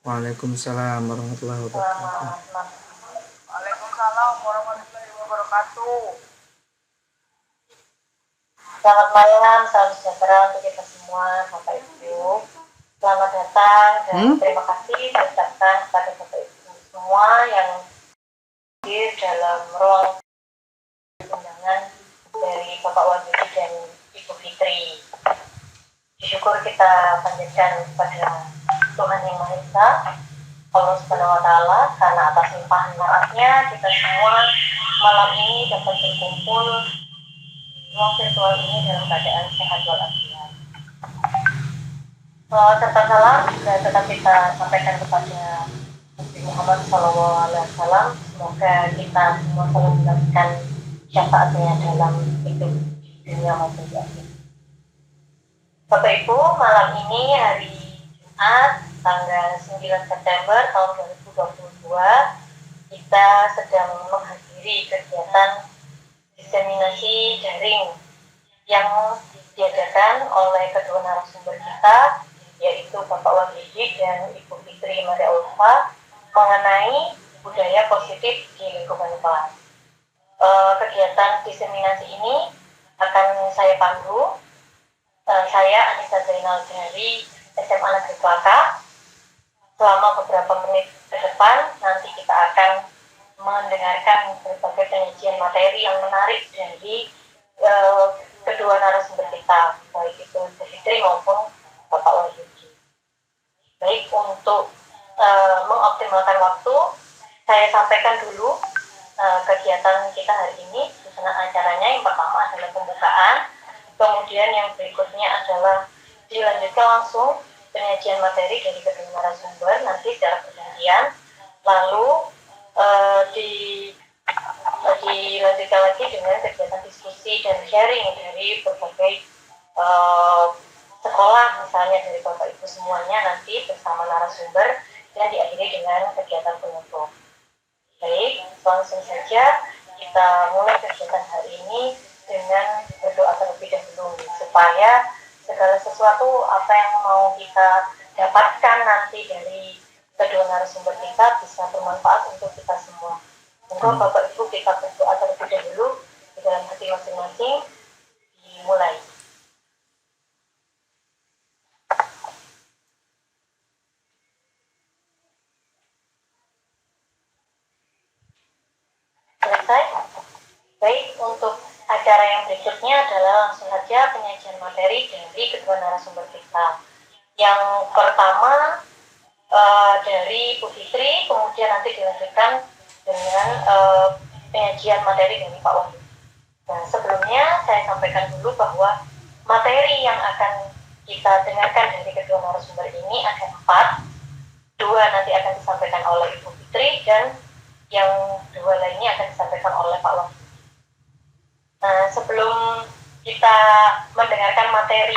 Waalaikumsalam warahmatullahi wabarakatuh. Waalaikumsalam warahmatullahi wabarakatuh. Selamat malam, salam sejahtera untuk kita semua, Bapak Ibu. Selamat datang dan terima kasih saya ucapkan kepada Bapak Ibu semua yang hadir dalam ruang undangan dari Bapak Wahyudi dan Ibu Fitri. Syukur kita panjatkan kepada Tuhan Yang Maha Esa, Allah Subhanahu wa Ta'ala, karena atas limpahan maafnya kita semua malam ini dapat berkumpul di ruang virtual ini dalam keadaan sehat walafiat. Serta salam juga tetap kita sampaikan kepada Nabi Muhammad SAW. Semoga kita semua selalu mendapatkan syafaatnya dalam hidup dunia maupun di akhirat. Bapak Ibu, malam ini hari Jumat tanggal 9 September tahun 2022 kita sedang menghadiri kegiatan diseminasi daring yang diadakan oleh kedua narasumber kita, yaitu Bapak Wahyudi dan Ibu Fitri Maria Ulfa, mengenai budaya positif di lingkungan kelas. Kegiatan diseminasi ini akan saya pandu. Saya Anissa Zainal dari SMA Negeri Kelaka. Selama beberapa menit ke depan nanti kita akan mendengarkan berbagai penyajian materi yang menarik dari kedua narasumber kita, baik itu Bu Fitri maupun Bapak Wahyudi. Baik, untuk mengoptimalkan waktu, saya sampaikan dulu kegiatan kita hari ini. Susunan acaranya yang pertama adalah pembukaan. Kemudian yang berikutnya adalah dilanjutkan langsung penyajian materi dari kedua narasumber nanti secara bergantian. Lalu dilanjutkan lagi dengan kegiatan diskusi dan sharing dari berbagai sekolah, misalnya dari Bapak Ibu semuanya nanti bersama narasumber, dan diakhiri dengan kegiatan penutup. Baik, langsung saja kita mulai kegiatan hari ini dengan berdoa terlebih dahulu supaya segala sesuatu apa yang mau kita dapatkan nanti dari kedua narasumber kita bisa bermanfaat untuk kita semua. Semoga Bapak Ibu kita berdoa terlebih dahulu di dalam hati masing-masing. Dimulai. Selesai? Baik, untuk acara yang berikutnya adalah langsung saja penyajian materi dari kedua narasumber kita. Yang pertama dari Bu Fitri, kemudian nanti dilanjutkan dengan penyajian materi dari Pak Wahyu. Nah, sebelumnya saya sampaikan dulu bahwa materi yang akan kita dengarkan dari kedua narasumber ini ada 4. 2 nanti akan disampaikan oleh Ibu Fitri dan yang 2 lainnya akan disampaikan oleh Pak Wahyu. Nah, sebelum kita mendengarkan materi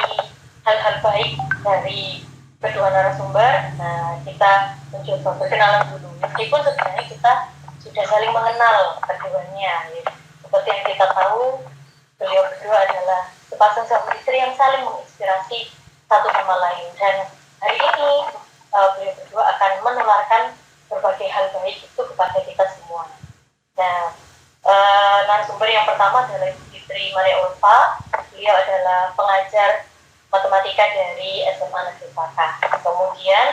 hal-hal baik dari kedua narasumber, nah kita mencoba berkenalan dulu. Meskipun sebenarnya kita sudah saling mengenal keduanya, ya. Seperti yang kita tahu, beliau berdua adalah sepasang suami istri yang saling menginspirasi satu sama lain. Dan hari ini beliau berdua akan menularkan berbagai hal baik itu kepada kita semua. Nah, narasumber yang pertama adalah Ibu Fitri Maria Ulfa. Beliau adalah pengajar matematika dari SMA Negeri Kelaka. Kemudian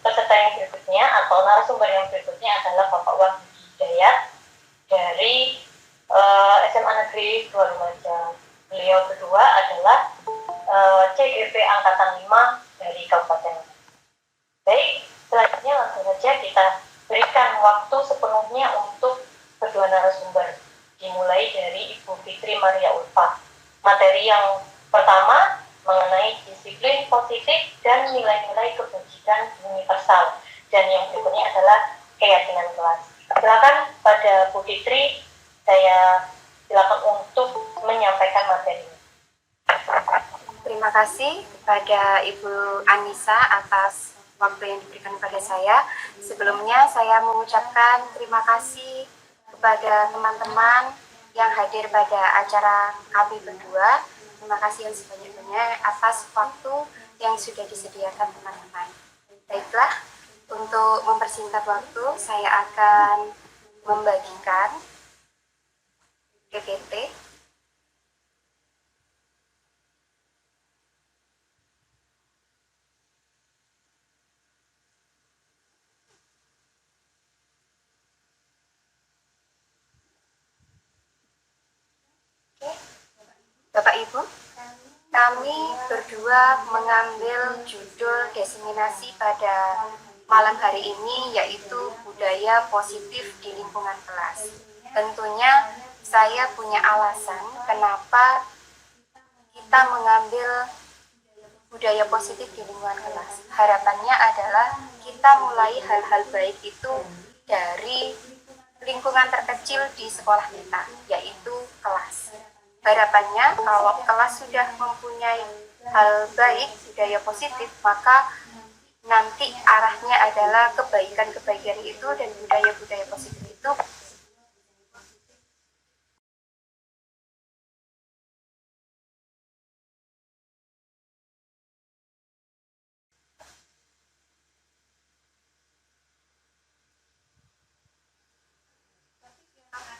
peserta yang berikutnya atau narasumber yang berikutnya adalah Bapak Wahyudi Hidayat dari SMA Negeri 2 Lumajang. Beliau berdua adalah CGP Angkatan 5 dari Kabupaten. Baik, selanjutnya langsung saja kita berikan waktu sepenuhnya untuk kedua narasumber. Dimulai dari Ibu Fitri Maria Ulfa. Materi yang pertama mengenai disiplin positif dan nilai-nilai kebajikan universal. Dan yang berikutnya adalah keyakinan kelas. Silakan pada Bu Fitri, saya silakan untuk menyampaikan materi. Terima kasih kepada Ibu Anissa atas waktu yang diberikan kepada saya. Sebelumnya saya mengucapkan terima kasih kepada teman-teman yang hadir pada acara kami berdua. Terima kasih yang sebanyak-banyaknya atas waktu yang sudah disediakan teman-teman. Baiklah, Untuk mempersingkat waktu, saya akan membagikan PPT. Bapak Ibu, kami berdua mengambil judul diseminasi pada malam hari ini, yaitu budaya positif di lingkungan kelas. Tentunya saya punya alasan kenapa kita mengambil budaya positif di lingkungan kelas. Harapannya adalah kita mulai hal-hal baik itu dari lingkungan terkecil di sekolah kita, yaitu kelas. Harapannya kalau kelas sudah mempunyai hal baik, budaya positif, maka nanti arahnya adalah kebaikan-kebaikan itu dan budaya-budaya positif itu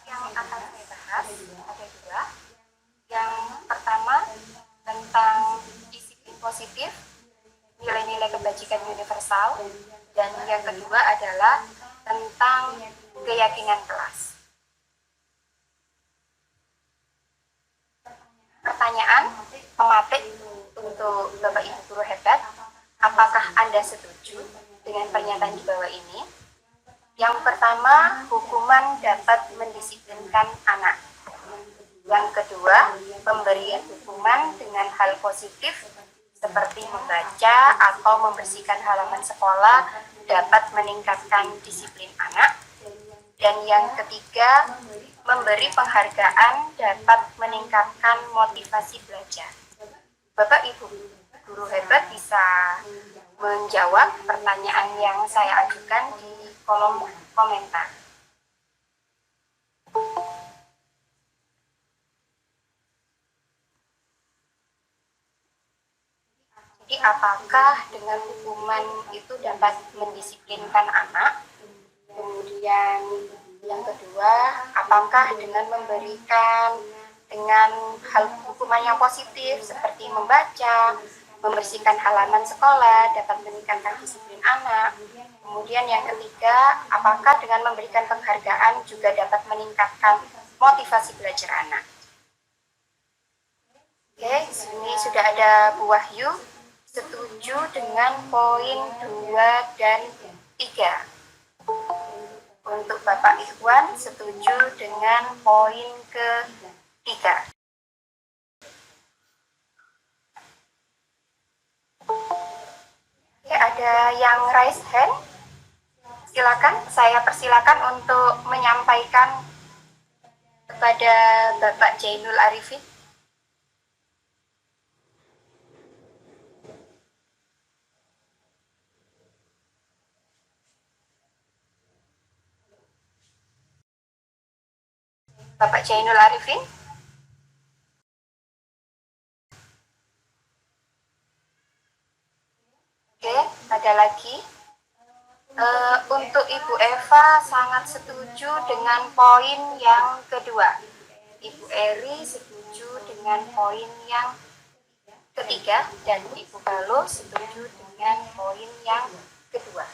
yang akan saya bahas ada dua. Yang pertama tentang disiplin positif, nilai-nilai kebajikan universal, dan yang kedua adalah tentang keyakinan kelas. Pertanyaan mematik untuk Bapak Ibu guru hebat, apakah Anda setuju dengan pernyataan di bawah ini? Yang pertama, hukuman dapat mendisiplinkan anak. Yang kedua, pemberian hukuman dengan hal positif seperti membaca atau membersihkan halaman sekolah dapat meningkatkan disiplin anak. Dan yang ketiga, memberi penghargaan dapat meningkatkan motivasi belajar. Bapak Ibu guru hebat bisa menjawab pertanyaan yang saya ajukan di kolom komentar. Jadi apakah dengan hukuman itu dapat mendisiplinkan anak? Kemudian yang kedua, apakah dengan memberikan dengan hal hukuman yang positif seperti membaca, membersihkan halaman sekolah dapat meningkatkan disiplin anak? Kemudian yang ketiga, apakah dengan memberikan penghargaan juga dapat meningkatkan motivasi belajar anak? Oke, sini sudah ada Bu Wahyu setuju dengan poin 2 dan 3. Untuk Bapak Ikhwan setuju dengan poin ke-3. Oke, ada yang raise hand? Silakan, saya persilakan untuk menyampaikan kepada Bapak Jainul Arifin. Bapak Jainul Arifin. Oke, ada lagi. Untuk Ibu Eva sangat setuju dengan poin yang kedua. Ibu Eri setuju dengan poin yang ketiga dan Ibu Galuh setuju dengan poin yang kedua.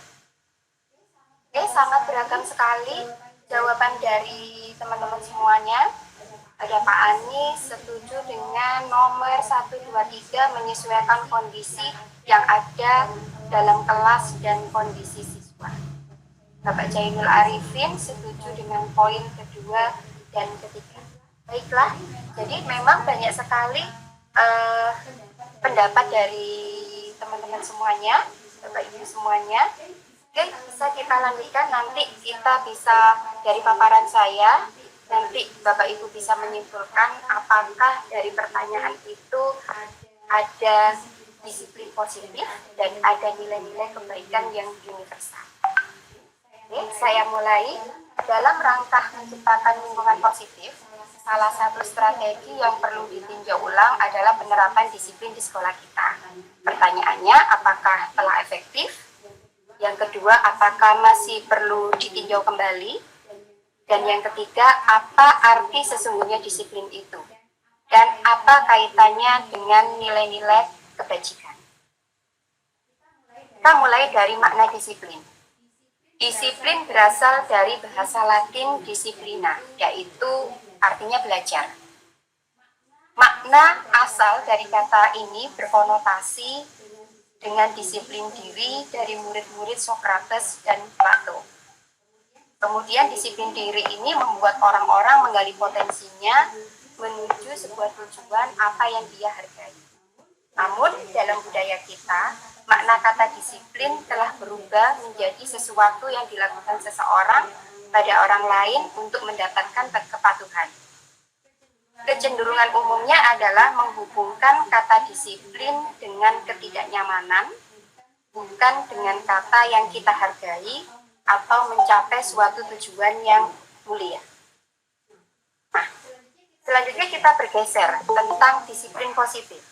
Oke, sangat beragam sekali jawaban dari teman-teman semuanya. Ada Pak Anies setuju dengan nomor 1, 2, 3 menyesuaikan kondisi yang ada dalam kelas dan kondisi siswa. Bapak Jainul Arifin setuju dengan poin kedua dan ketiga. Baiklah, jadi memang banyak sekali pendapat dari teman-teman semuanya, Bapak Ibu semuanya. Oke, bisa kita lanjutkan, nanti kita bisa dari paparan saya, nanti Bapak Ibu bisa menyimpulkan apakah dari pertanyaan itu ada disiplin positif dan ada nilai-nilai kebaikan yang universal. Oke, saya mulai. Dalam rangka menciptakan lingkungan positif, salah satu strategi yang perlu ditinjau ulang adalah penerapan disiplin di sekolah kita. Pertanyaannya, apakah telah efektif? Yang kedua, apakah masih perlu ditinjau kembali? Dan yang ketiga, apa arti sesungguhnya disiplin itu? Dan apa kaitannya dengan nilai-nilai kebajikan? Kita mulai dari makna disiplin. Disiplin berasal dari bahasa Latin disciplina, yaitu artinya belajar. Makna asal dari kata ini berkonotasi dengan disiplin diri dari murid-murid Socrates dan Plato. Kemudian disiplin diri ini membuat orang-orang menggali potensinya menuju sebuah tujuan apa yang dia hargai. Namun dalam budaya kita, makna kata disiplin telah berubah menjadi sesuatu yang dilakukan seseorang pada orang lain untuk mendapatkan kepatuhan. Kecenderungan umumnya adalah menghubungkan kata disiplin dengan ketidaknyamanan, bukan dengan kata yang kita hargai atau mencapai suatu tujuan yang mulia. Nah, selanjutnya kita bergeser tentang disiplin positif.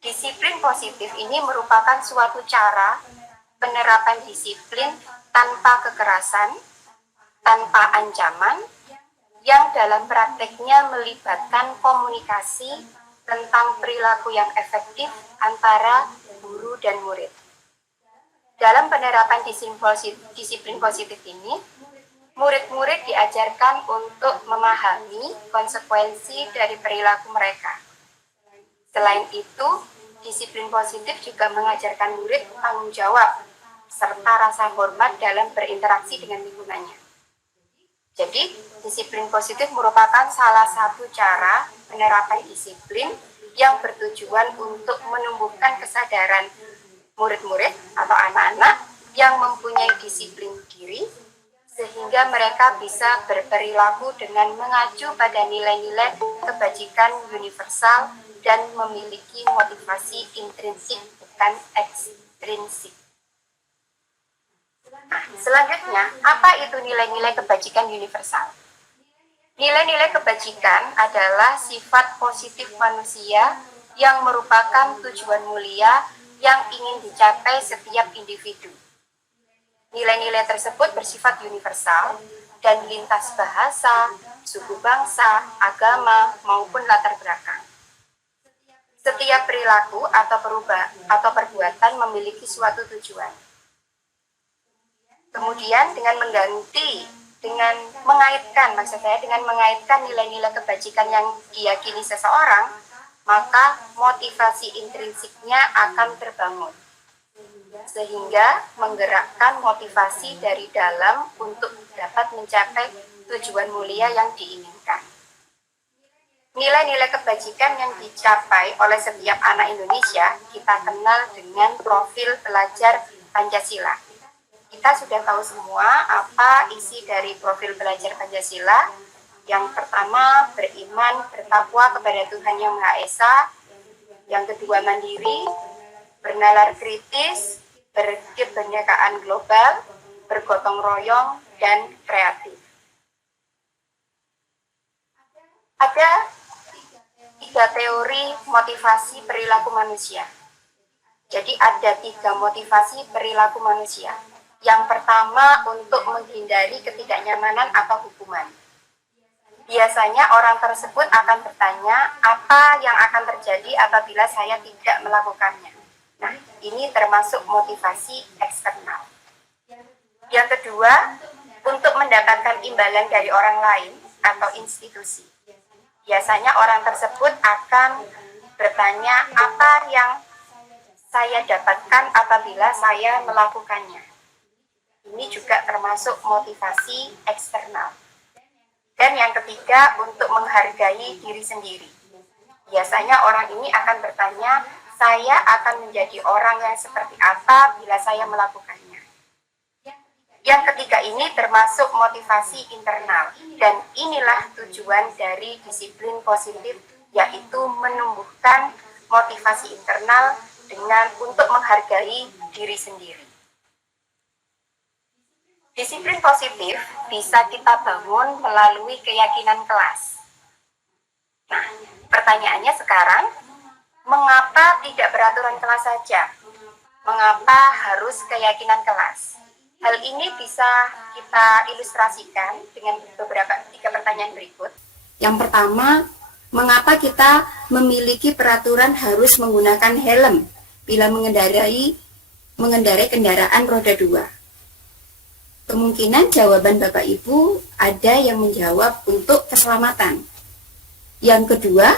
Disiplin positif ini merupakan suatu cara penerapan disiplin tanpa kekerasan, tanpa ancaman, yang dalam prakteknya melibatkan komunikasi tentang perilaku yang efektif antara guru dan murid. Dalam penerapan disiplin positif ini, murid-murid diajarkan untuk memahami konsekuensi dari perilaku mereka. Selain itu, disiplin positif juga mengajarkan murid tanggung jawab serta rasa hormat dalam berinteraksi dengan lingkungannya. Jadi, disiplin positif merupakan salah satu cara penerapan disiplin yang bertujuan untuk menumbuhkan kesadaran murid-murid atau anak-anak yang mempunyai disiplin diri, sehingga mereka bisa berperilaku dengan mengacu pada nilai-nilai kebajikan universal dan memiliki motivasi intrinsik bukan ekstrinsik. Nah, selanjutnya, apa itu nilai-nilai kebajikan universal? Nilai-nilai kebajikan adalah sifat positif manusia yang merupakan tujuan mulia yang ingin dicapai setiap individu. Nilai-nilai tersebut bersifat universal dan lintas bahasa, suku bangsa, agama, maupun latar belakang. Setiap perilaku atau perbuatan memiliki suatu tujuan. Kemudian dengan mengaitkan nilai-nilai kebajikan yang diyakini seseorang, maka motivasi intrinsiknya akan terbangun, sehingga menggerakkan motivasi dari dalam untuk dapat mencapai tujuan mulia yang diinginkan. Nilai-nilai kebajikan yang dicapai oleh setiap anak Indonesia kita kenal dengan profil pelajar Pancasila. Kita sudah tahu semua apa isi dari profil belajar Pancasila. Yang pertama, beriman, bertakwa kepada Tuhan Yang Maha Esa. Yang kedua, mandiri, bernalar kritis, berkebinekaan global, bergotong royong, dan kreatif. Ada 3 teori motivasi perilaku manusia. Jadi ada 3 motivasi perilaku manusia. Yang pertama, untuk menghindari ketidaknyamanan atau hukuman. Biasanya orang tersebut akan bertanya, apa yang akan terjadi apabila saya tidak melakukannya? Nah, ini termasuk motivasi eksternal. Yang kedua, untuk mendapatkan imbalan dari orang lain atau institusi. Biasanya orang tersebut akan bertanya, apa yang saya dapatkan apabila saya melakukannya? Ini juga termasuk motivasi eksternal. Dan yang ketiga, untuk menghargai diri sendiri. Biasanya orang ini akan bertanya, saya akan menjadi orang yang seperti apa bila saya melakukannya. Yang ketiga ini termasuk motivasi internal. Dan inilah tujuan dari disiplin positif, yaitu menumbuhkan motivasi internal dengan untuk menghargai diri sendiri. Disiplin positif bisa kita bangun melalui keyakinan kelas. Nah, pertanyaannya sekarang, mengapa tidak beraturan kelas saja? mengapa harus keyakinan kelas. Hal ini bisa kita ilustrasikan dengan tiga pertanyaan berikut. Yang pertama, mengapa kita memiliki peraturan harus menggunakan helm bila mengendarai kendaraan roda 2? Kemungkinan jawaban Bapak Ibu ada yang menjawab untuk keselamatan. Yang kedua,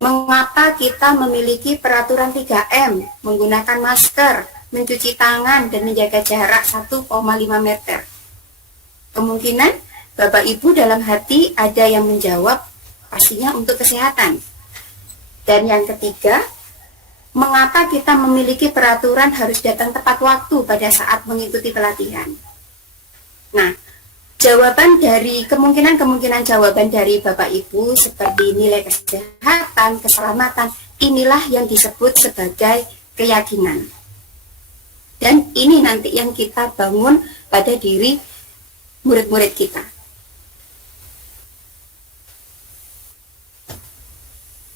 mengapa kita memiliki peraturan 3M, menggunakan masker, mencuci tangan, dan menjaga jarak 1,5 meter? Kemungkinan Bapak Ibu dalam hati ada yang menjawab pastinya untuk kesehatan. Dan yang ketiga, mengapa kita memiliki peraturan harus datang tepat waktu pada saat mengikuti pelatihan? Nah, kemungkinan jawaban dari Bapak Ibu seperti nilai kesehatan, keselamatan, inilah yang disebut sebagai keyakinan. Dan ini nanti yang kita bangun pada diri murid-murid kita.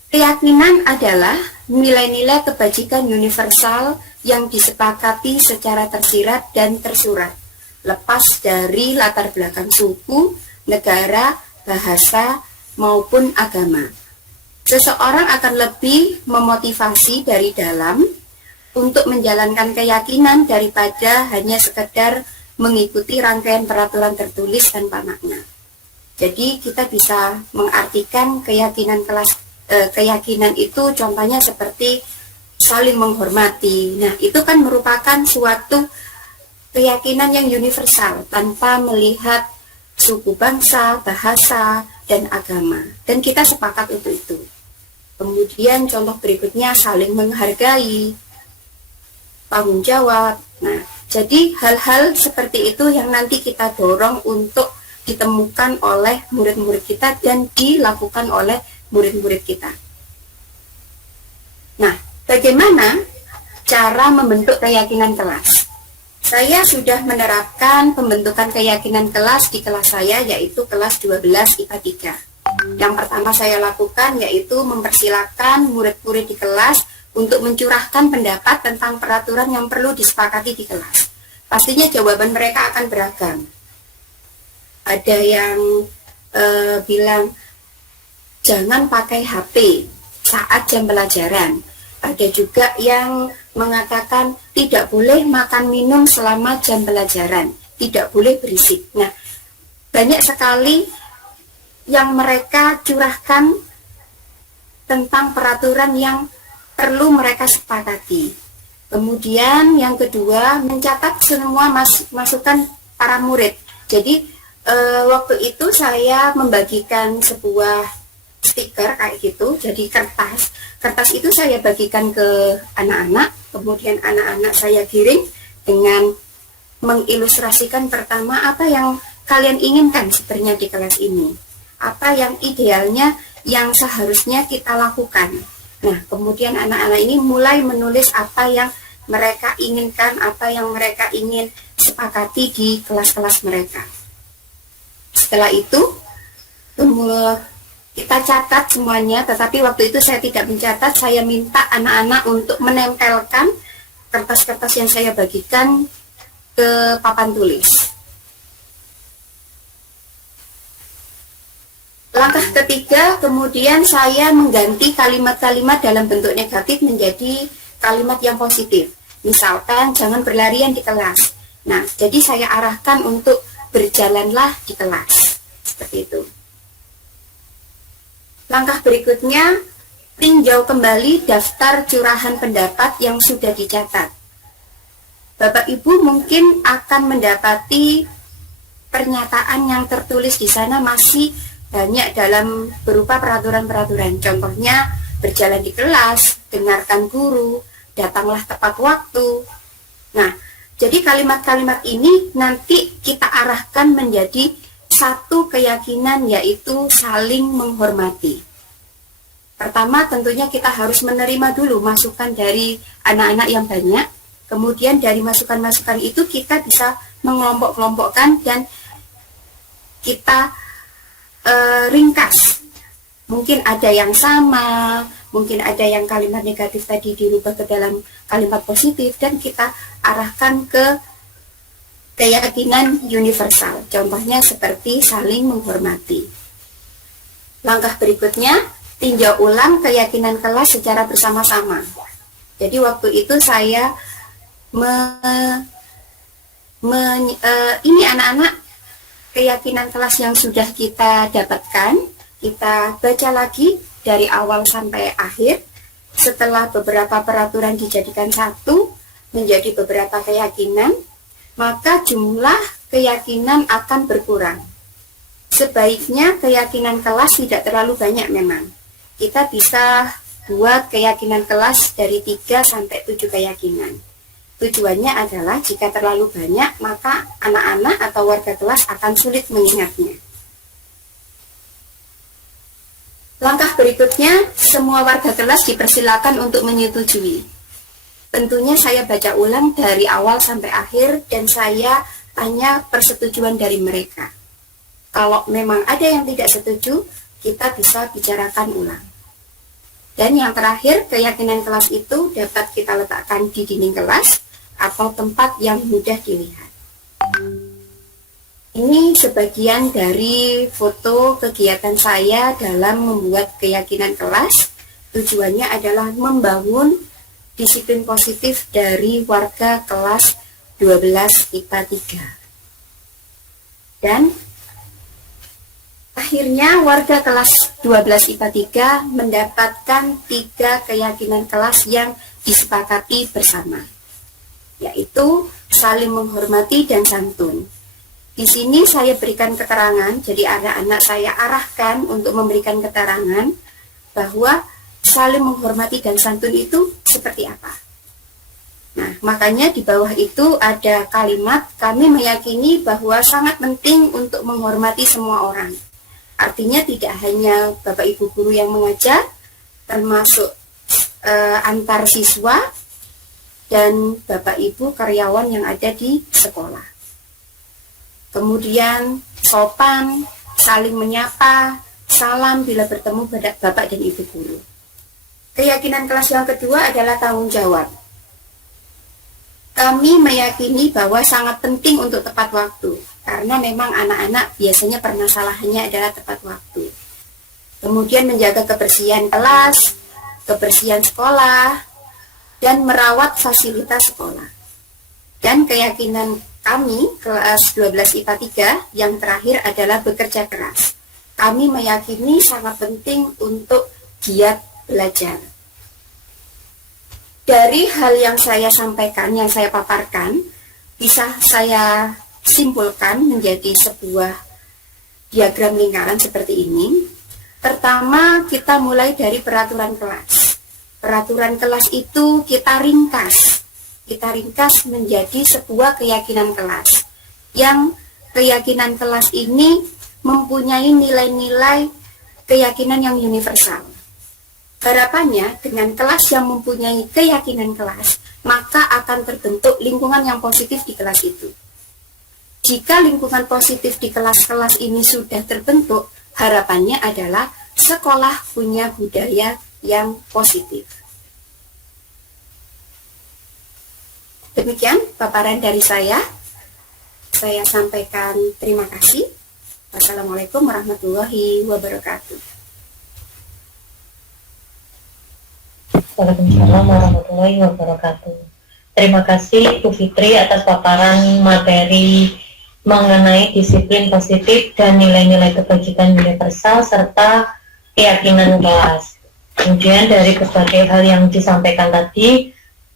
Keyakinan adalah nilai-nilai kebajikan universal yang disepakati secara tersirat dan tersurat, lepas dari latar belakang suku, negara, bahasa, maupun agama. Seseorang akan lebih memotivasi dari dalam untuk menjalankan keyakinan daripada hanya sekedar mengikuti rangkaian peraturan tertulis tanpa makna. Jadi kita bisa mengartikan keyakinan itu contohnya seperti saling menghormati. Nah, itu kan merupakan suatu keyakinan yang universal tanpa melihat suku bangsa, bahasa, dan agama. Dan kita sepakat untuk itu. Kemudian contoh berikutnya saling menghargai, tanggung jawab. Nah, jadi hal-hal seperti itu yang nanti kita dorong untuk ditemukan oleh murid-murid kita dan dilakukan oleh murid-murid kita. Nah, bagaimana cara membentuk keyakinan kelas? Saya sudah menerapkan pembentukan keyakinan kelas di kelas saya, yaitu kelas 12 IPA 3. Yang pertama saya lakukan yaitu mempersilakan murid-murid di kelas untuk mencurahkan pendapat tentang peraturan yang perlu disepakati di kelas. Pastinya jawaban mereka akan beragam. Ada yang bilang jangan pakai HP saat jam pelajaran. Ada juga yang mengatakan tidak boleh makan minum selama jam pelajaran, tidak boleh berisik. Nah, banyak sekali yang mereka curahkan tentang peraturan yang perlu mereka sepakati. Kemudian yang kedua, mencatat semua masukan para murid. Jadi waktu itu saya membagikan sebuah stiker kayak gitu, jadi kertas itu saya bagikan ke anak-anak, kemudian anak-anak saya giring dengan mengilustrasikan pertama apa yang kalian inginkan sebenarnya di kelas ini, apa yang idealnya yang seharusnya kita lakukan. Nah, kemudian anak-anak ini mulai menulis apa yang mereka inginkan, apa yang mereka ingin sepakati di kelas-kelas mereka. Setelah itu kita catat semuanya, tetapi waktu itu saya tidak mencatat, saya minta anak-anak untuk menempelkan kertas-kertas yang saya bagikan ke papan tulis. Langkah ketiga, kemudian saya mengganti kalimat-kalimat dalam bentuk negatif menjadi kalimat yang positif. Misalkan, jangan berlarian di kelas. Nah, jadi saya arahkan untuk berjalanlah di kelas. Seperti itu. Langkah berikutnya, tinjau kembali daftar curahan pendapat yang sudah dicatat. Bapak Ibu mungkin akan mendapati pernyataan yang tertulis di sana masih banyak dalam berupa peraturan-peraturan. Contohnya, berjalan di kelas, dengarkan guru, datanglah tepat waktu. Nah, jadi kalimat-kalimat ini nanti kita arahkan menjadi satu keyakinan, yaitu saling menghormati. Pertama, tentunya kita harus menerima dulu masukan dari anak-anak yang banyak. Kemudian dari masukan-masukan itu kita bisa mengelompok-kelompokkan dan kita ringkas. Mungkin ada yang sama, mungkin ada yang kalimat negatif tadi dirubah ke dalam kalimat positif dan kita arahkan ke keyakinan universal. Contohnya seperti saling menghormati. Langkah berikutnya, tinjau ulang keyakinan kelas secara bersama-sama. Jadi waktu itu saya ini anak-anak, keyakinan kelas yang sudah kita dapatkan, kita baca lagi dari awal sampai akhir. Setelah beberapa peraturan dijadikan satu menjadi beberapa keyakinan, maka jumlah keyakinan akan berkurang. Sebaiknya keyakinan kelas tidak terlalu banyak memang. Kita bisa buat keyakinan kelas dari 3 sampai 7 keyakinan. Tujuannya adalah jika terlalu banyak, maka anak-anak atau warga kelas akan sulit mengingatnya. Langkah berikutnya, semua warga kelas dipersilakan untuk menyetujui. Tentunya saya baca ulang dari awal sampai akhir dan saya tanya persetujuan dari mereka. Kalau memang ada yang tidak setuju, kita bisa bicarakan ulang. Dan yang terakhir, keyakinan kelas itu dapat kita letakkan di dinding kelas atau tempat yang mudah dilihat. Ini sebagian dari foto kegiatan saya dalam membuat keyakinan kelas. Tujuannya adalah membangun disiplin positif dari warga kelas 12 IPA 3. Dan akhirnya warga kelas 12 IPA 3 mendapatkan 3 keyakinan kelas yang disepakati bersama, yaitu saling menghormati dan santun. Di sini saya berikan keterangan, jadi anak-anak saya arahkan untuk memberikan keterangan bahwa saling menghormati dan santun itu seperti apa. Nah, makanya di bawah itu ada kalimat, kami meyakini bahwa sangat penting untuk menghormati semua orang. Artinya tidak hanya Bapak Ibu guru yang mengajar, termasuk antar siswa, dan Bapak Ibu karyawan yang ada di sekolah. Kemudian sopan, saling menyapa, salam bila bertemu Bapak dan Ibu guru. Keyakinan kelas yang kedua adalah tanggung jawab. Kami meyakini bahwa sangat penting untuk tepat waktu, karena memang anak-anak biasanya permasalahannya adalah tepat waktu. Kemudian menjaga kebersihan kelas, kebersihan sekolah, dan merawat fasilitas sekolah. Dan keyakinan kami, kelas 12 IPA 3, yang terakhir adalah bekerja keras. Kami meyakini sangat penting untuk giat belajar. Dari hal yang saya sampaikan, yang saya paparkan, bisa saya simpulkan menjadi sebuah diagram lingkaran seperti ini. Pertama, kita mulai dari peraturan kelas. Peraturan kelas itu kita ringkas menjadi sebuah keyakinan kelas. Yang keyakinan kelas ini mempunyai nilai-nilai keyakinan yang universal. Harapannya dengan kelas yang mempunyai keyakinan kelas, maka akan terbentuk lingkungan yang positif di kelas itu. Jika lingkungan positif di kelas-kelas ini sudah terbentuk, harapannya adalah sekolah punya budaya yang positif. Demikian paparan dari saya. Saya sampaikan terima kasih. Wassalamualaikum warahmatullahi wabarakatuh. Waalaikumsalam warahmatullahi wabarakatuh. Terima kasih Bu Fitri atas paparan materi mengenai disiplin positif dan nilai-nilai kebajikan universal serta keyakinan kelas. Kemudian dari berbagai hal yang disampaikan tadi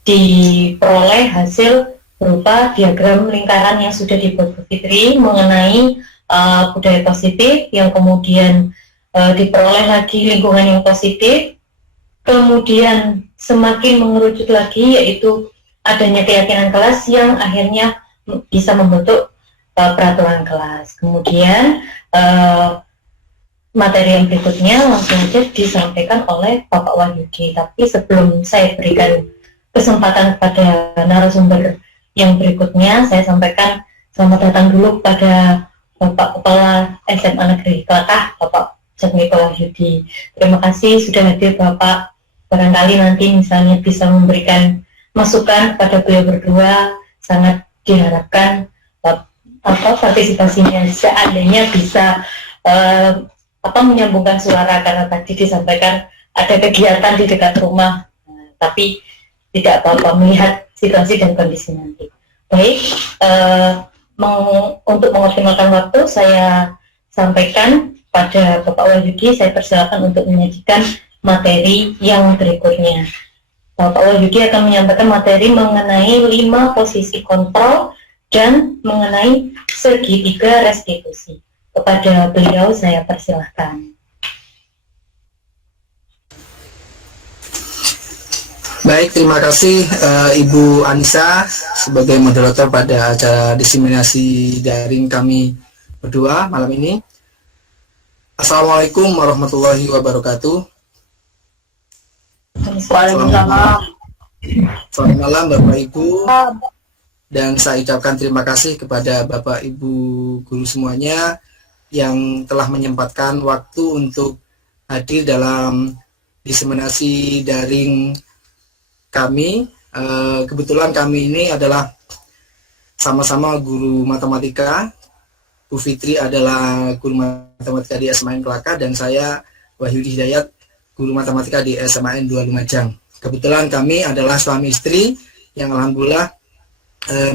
diperoleh hasil berupa diagram lingkaran yang sudah dibuat Bu Fitri mengenai budaya positif, yang kemudian diperoleh lagi lingkungan yang positif, kemudian semakin mengerucut lagi yaitu adanya keyakinan kelas yang akhirnya bisa membentuk peraturan kelas. Kemudian materi yang berikutnya langsung saja disampaikan oleh Bapak Wahyudi. Tapi sebelum saya berikan kesempatan kepada narasumber yang berikutnya, saya sampaikan selamat datang dulu kepada Bapak Kepala SMA Negeri Kelatah, Bapak Jatmiko Wahyudi. Terima kasih sudah hadir Bapak barangkali nanti misalnya bisa memberikan masukan kepada beliau berdua, sangat diharapkan partisipasinya seandainya bisa menyambungkan suara, karena tadi disampaikan ada kegiatan di dekat rumah, tapi tidak apa-apa melihat situasi dan kondisi nanti. Baik, untuk mengoptimalkan waktu, saya sampaikan pada Bapak Wahyudi, saya persilakan untuk menyajikan materi yang berikutnya. Bapak Wahyudi akan menyampaikan materi mengenai 5 posisi kontrol dan mengenai segitiga restitusi. Kepada beliau saya persilahkan. Baik, terima kasih Ibu Anissa sebagai moderator pada acara diseminasi daring kami berdua malam ini. Assalamualaikum warahmatullahi wabarakatuh. Waalaikumsalam. Selamat malam Bapak Ibu, dan saya ucapkan terima kasih kepada Bapak Ibu guru semuanya yang telah menyempatkan waktu untuk hadir dalam diseminasi daring kami. Kebetulan kami ini adalah sama-sama guru matematika. Bu Fitri adalah guru matematika di SMA Kelaka, dan saya Wahyudi Hidayat, guru matematika di SMA 2 Lumajang. Kebetulan kami adalah suami istri yang alhamdulillah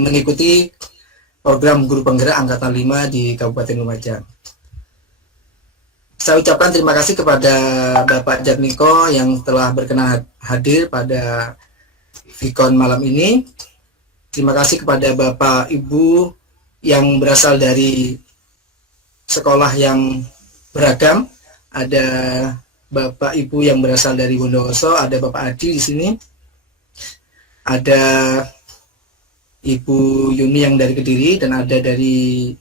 mengikuti program guru penggerak angkatan 5 di Kabupaten Lumajang. Saya ucapkan terima kasih kepada Bapak Jatmiko yang telah berkenan hadir pada Vikon malam ini. Terima kasih kepada Bapak Ibu yang berasal dari sekolah yang beragam. Ada Bapak Ibu yang berasal dari Bondowoso, ada Bapak Adi di sini, ada Ibu Yuni yang dari Kediri, dan ada dari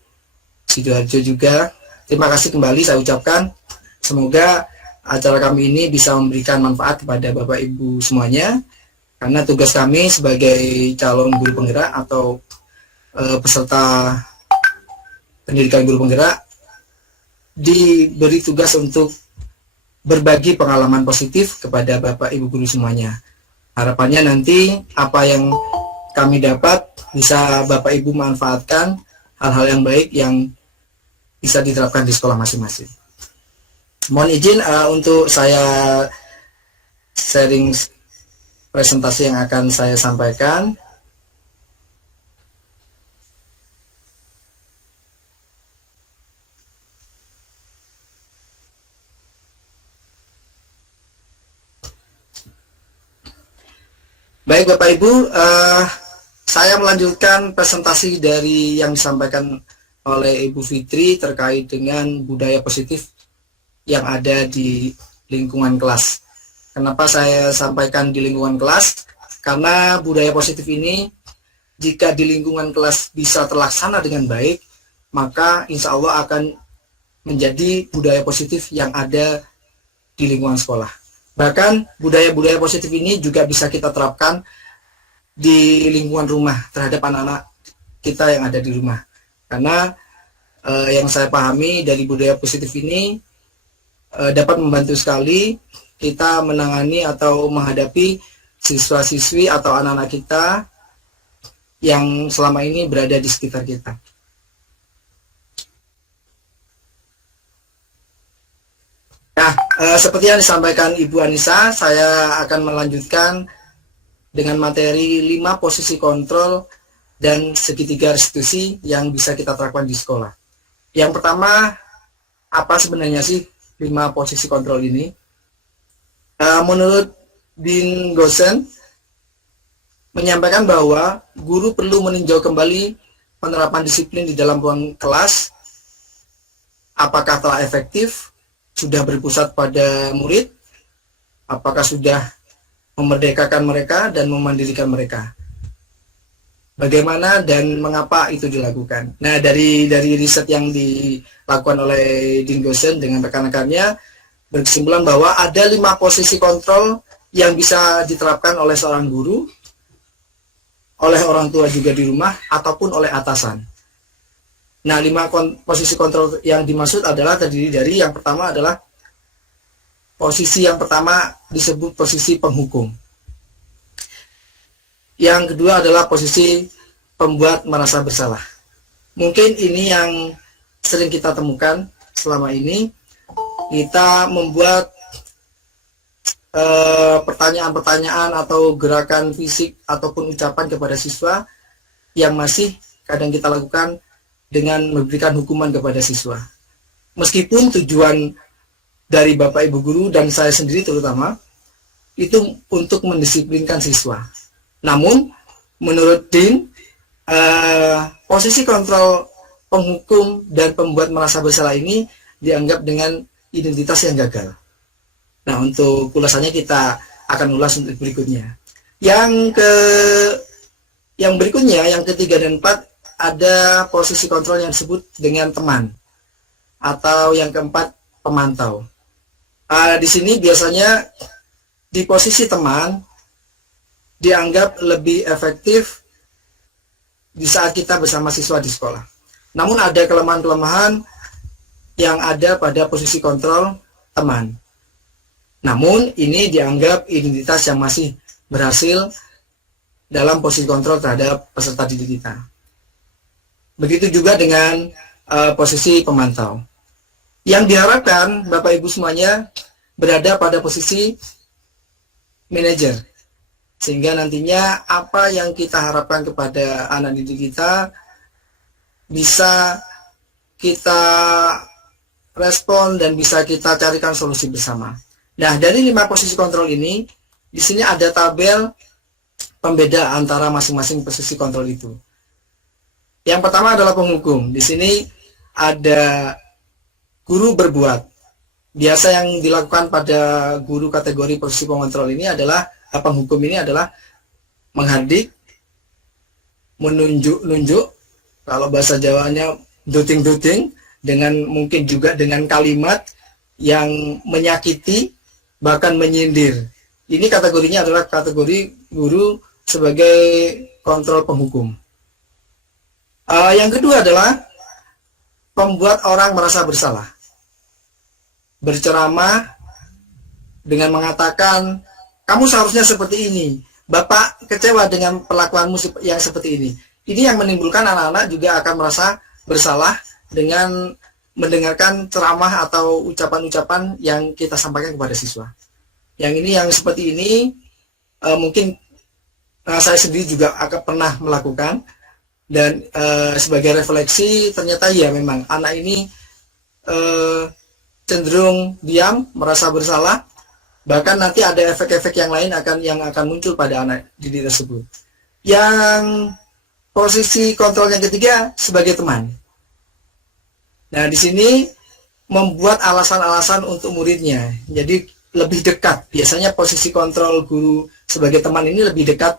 Sidoarjo juga. Terima kasih kembali saya ucapkan. Semoga acara kami ini bisa memberikan manfaat kepada Bapak Ibu semuanya, karena tugas kami sebagai calon guru penggerak atau peserta pendidikan guru penggerak diberi tugas untuk berbagi pengalaman positif kepada Bapak Ibu guru semuanya. Harapannya nanti apa yang kami dapat bisa Bapak Ibu manfaatkan, hal-hal yang baik yang bisa diterapkan di sekolah masing-masing. Mohon izin untuk saya sharing presentasi yang akan saya sampaikan. Baik Bapak Ibu, saya melanjutkan presentasi dari yang disampaikan oleh Ibu Fitri terkait dengan budaya positif yang ada di lingkungan kelas. Kenapa saya sampaikan di lingkungan kelas? Karena budaya positif ini jika di lingkungan kelas bisa terlaksana dengan baik, maka insya Allah akan menjadi budaya positif yang ada di lingkungan sekolah. Bahkan budaya-budaya positif ini juga bisa kita terapkan di lingkungan rumah terhadap anak-anak kita yang ada di rumah. Karena yang saya pahami dari budaya positif ini dapat membantu sekali kita menangani atau menghadapi siswa-siswi atau anak-anak kita yang selama ini berada di sekitar kita. Nah, seperti yang disampaikan Ibu Anissa, saya akan melanjutkan dengan materi 5 posisi kontrol dan segitiga restitusi yang bisa kita terapkan di sekolah. Yang pertama, apa sebenarnya sih 5 posisi kontrol ini? Menurut Dean Goosen menyampaikan bahwa guru perlu meninjau kembali penerapan disiplin di dalam ruang kelas, apakah telah efektif, sudah berpusat pada murid, apakah sudah memerdekakan mereka dan memandirikan mereka. Bagaimana dan mengapa itu dilakukan? Nah, dari riset yang dilakukan oleh Dean Goosen dengan rekan-rekannya berkesimpulan bahwa ada 5 posisi kontrol yang bisa diterapkan oleh seorang guru, oleh orang tua juga di rumah, ataupun oleh atasan. Nah, 5 posisi kontrol yang dimaksud adalah terdiri dari yang pertama adalah Posisi yang pertama disebut posisi penghukum. Yang kedua adalah posisi pembuat merasa bersalah. Mungkin ini yang sering kita temukan selama ini. Kita membuat pertanyaan-pertanyaan atau gerakan fisik ataupun ucapan kepada siswa yang masih kadang kita lakukan dengan memberikan hukuman kepada siswa. Meskipun tujuan dari Bapak Ibu Guru dan saya sendiri terutama itu untuk mendisiplinkan siswa. Namun menurut Dean, posisi kontrol penghukum dan pembuat merasa bersalah ini dianggap dengan identitas yang gagal. Nah, untuk ulasannya kita akan ulas untuk berikutnya. Yang berikutnya, yang ketiga dan empat, ada posisi kontrol yang disebut dengan teman, atau yang keempat, pemantau. Di sini biasanya di posisi teman dianggap lebih efektif di saat kita bersama siswa di sekolah. Namun ada kelemahan-kelemahan yang ada pada posisi kontrol teman. Namun ini dianggap identitas yang masih berhasil dalam posisi kontrol terhadap peserta didik kita. Begitu juga dengan posisi pemantau. Yang diharapkan Bapak Ibu semuanya berada pada posisi manajer. Sehingga nantinya apa yang kita harapkan kepada anak didik kita bisa kita respon dan bisa kita carikan solusi bersama. Nah, dari 5 posisi kontrol ini, di sini ada tabel pembeda antara masing-masing posisi kontrol itu. Yang pertama adalah penghukum. Di sini ada guru berbuat. Biasa yang dilakukan pada guru kategori posisi pengontrol ini adalah penghukum ini adalah menghardik, menunjuk-nunjuk, kalau bahasa Jawanya duting-duting, dengan mungkin juga dengan kalimat yang menyakiti, bahkan menyindir. Ini kategorinya adalah kategori guru sebagai kontrol penghukum. Yang kedua adalah pembuat orang merasa bersalah. Berceramah dengan mengatakan, kamu seharusnya seperti ini, Bapak kecewa dengan perlakuanmu yang seperti ini. Ini yang menimbulkan anak-anak juga akan merasa bersalah dengan mendengarkan ceramah atau ucapan-ucapan yang kita sampaikan kepada siswa. Yang ini, yang seperti ini, mungkin saya sendiri juga akan pernah melakukan. Dan sebagai refleksi, ternyata ya memang anak ini cenderung diam, merasa bersalah. Bahkan nanti ada efek-efek yang lain yang akan muncul pada anak didik tersebut. Yang posisi kontrol yang ketiga sebagai teman. Nah, di sini membuat alasan-alasan untuk muridnya. Jadi lebih dekat. Biasanya posisi kontrol guru sebagai teman ini lebih dekat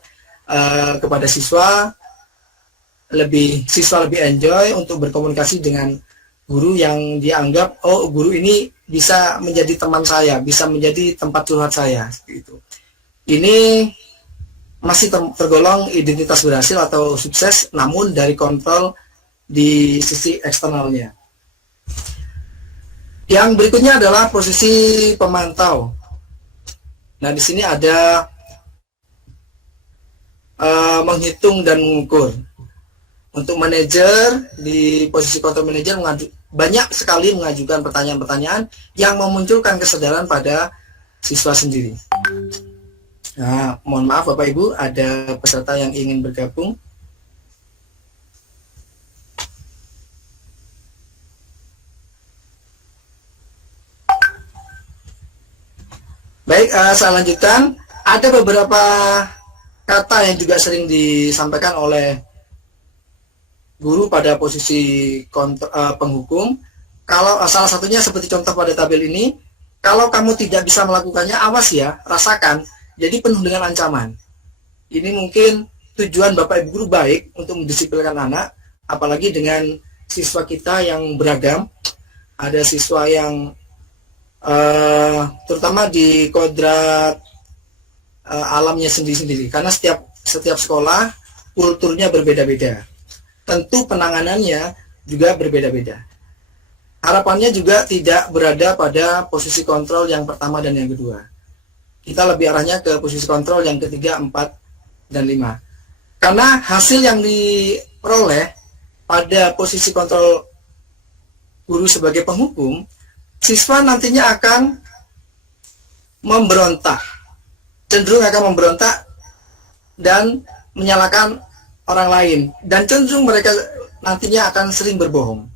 kepada siswa. Siswa lebih enjoy untuk berkomunikasi dengan guru yang dianggap, oh guru ini bisa menjadi teman saya, bisa menjadi tempat curhat saya. Gitu. Ini masih tergolong identitas berhasil atau sukses, namun dari kontrol di sisi eksternalnya. Yang berikutnya adalah posisi pemantau. Nah, di sini ada menghitung dan mengukur. Untuk manajer, di posisi kontrol manajer banyak sekali mengajukan pertanyaan-pertanyaan yang memunculkan kesadaran pada siswa sendiri. Nah, mohon maaf Bapak Ibu, ada peserta yang ingin bergabung. Baik, saya lanjutkan. Ada beberapa kata yang juga sering disampaikan oleh guru pada posisi penghukum. Kalau salah satunya seperti contoh pada tabel ini, kalau kamu tidak bisa melakukannya, awas ya, rasakan. Jadi penuh dengan ancaman. Ini mungkin tujuan Bapak Ibu guru baik untuk mendisiplinkan anak, apalagi dengan siswa kita yang beragam. Ada siswa yang terutama di kodrat alamnya sendiri-sendiri, karena setiap sekolah kulturnya berbeda-beda. Tentu penanganannya juga berbeda-beda. harapannya juga tidak berada pada posisi kontrol yang pertama dan yang kedua. Kita lebih arahnya ke posisi kontrol yang ketiga, 4, dan 5. Karena hasil yang diperoleh pada posisi kontrol guru sebagai penghukum, siswa nantinya akan memberontak, cenderung akan memberontak dan menyalahkan orang lain, dan cenderung mereka nantinya akan sering berbohong.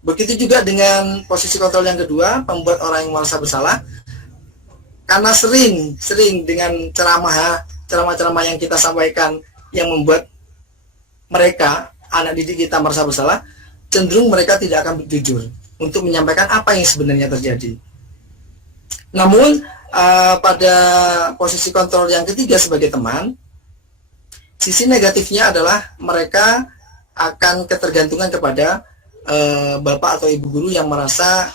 Begitu juga dengan posisi kontrol yang kedua, membuat orang yang merasa bersalah, karena sering dengan ceramah yang kita sampaikan yang membuat mereka, anak didik kita, merasa bersalah, cenderung mereka tidak akan jujur untuk menyampaikan apa yang sebenarnya terjadi. Namun pada posisi kontrol yang ketiga sebagai teman, sisi negatifnya adalah mereka akan ketergantungan kepada bapak atau ibu guru yang merasa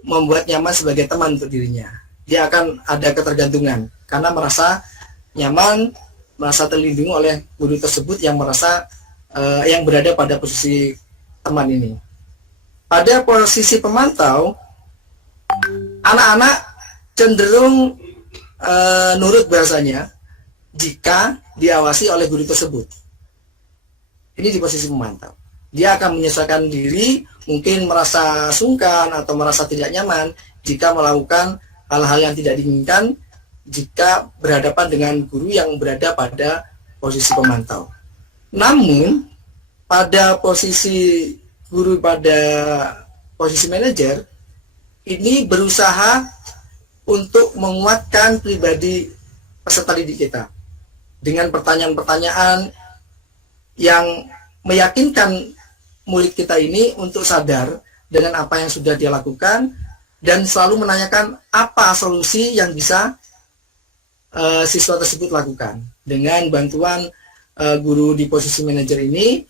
membuat nyaman sebagai teman untuk dirinya. Dia akan ada ketergantungan karena merasa nyaman, merasa terlindungi oleh guru tersebut yang merasa yang berada pada posisi teman ini. Pada posisi pemantau, anak-anak cenderung nurut bahasanya jika diawasi oleh guru tersebut. Ini di posisi pemantau. Dia akan menyesuaikan diri, mungkin merasa sungkan atau merasa tidak nyaman jika melakukan hal-hal yang tidak diinginkan jika berhadapan dengan guru yang berada pada posisi pemantau. Namun, pada posisi guru pada posisi manajer, ini berusaha untuk menguatkan pribadi peserta didik kita dengan pertanyaan-pertanyaan yang meyakinkan murid kita ini untuk sadar dengan apa yang sudah dia lakukan dan selalu menanyakan apa solusi yang bisa siswa tersebut lakukan. Dengan bantuan guru di posisi manajer ini,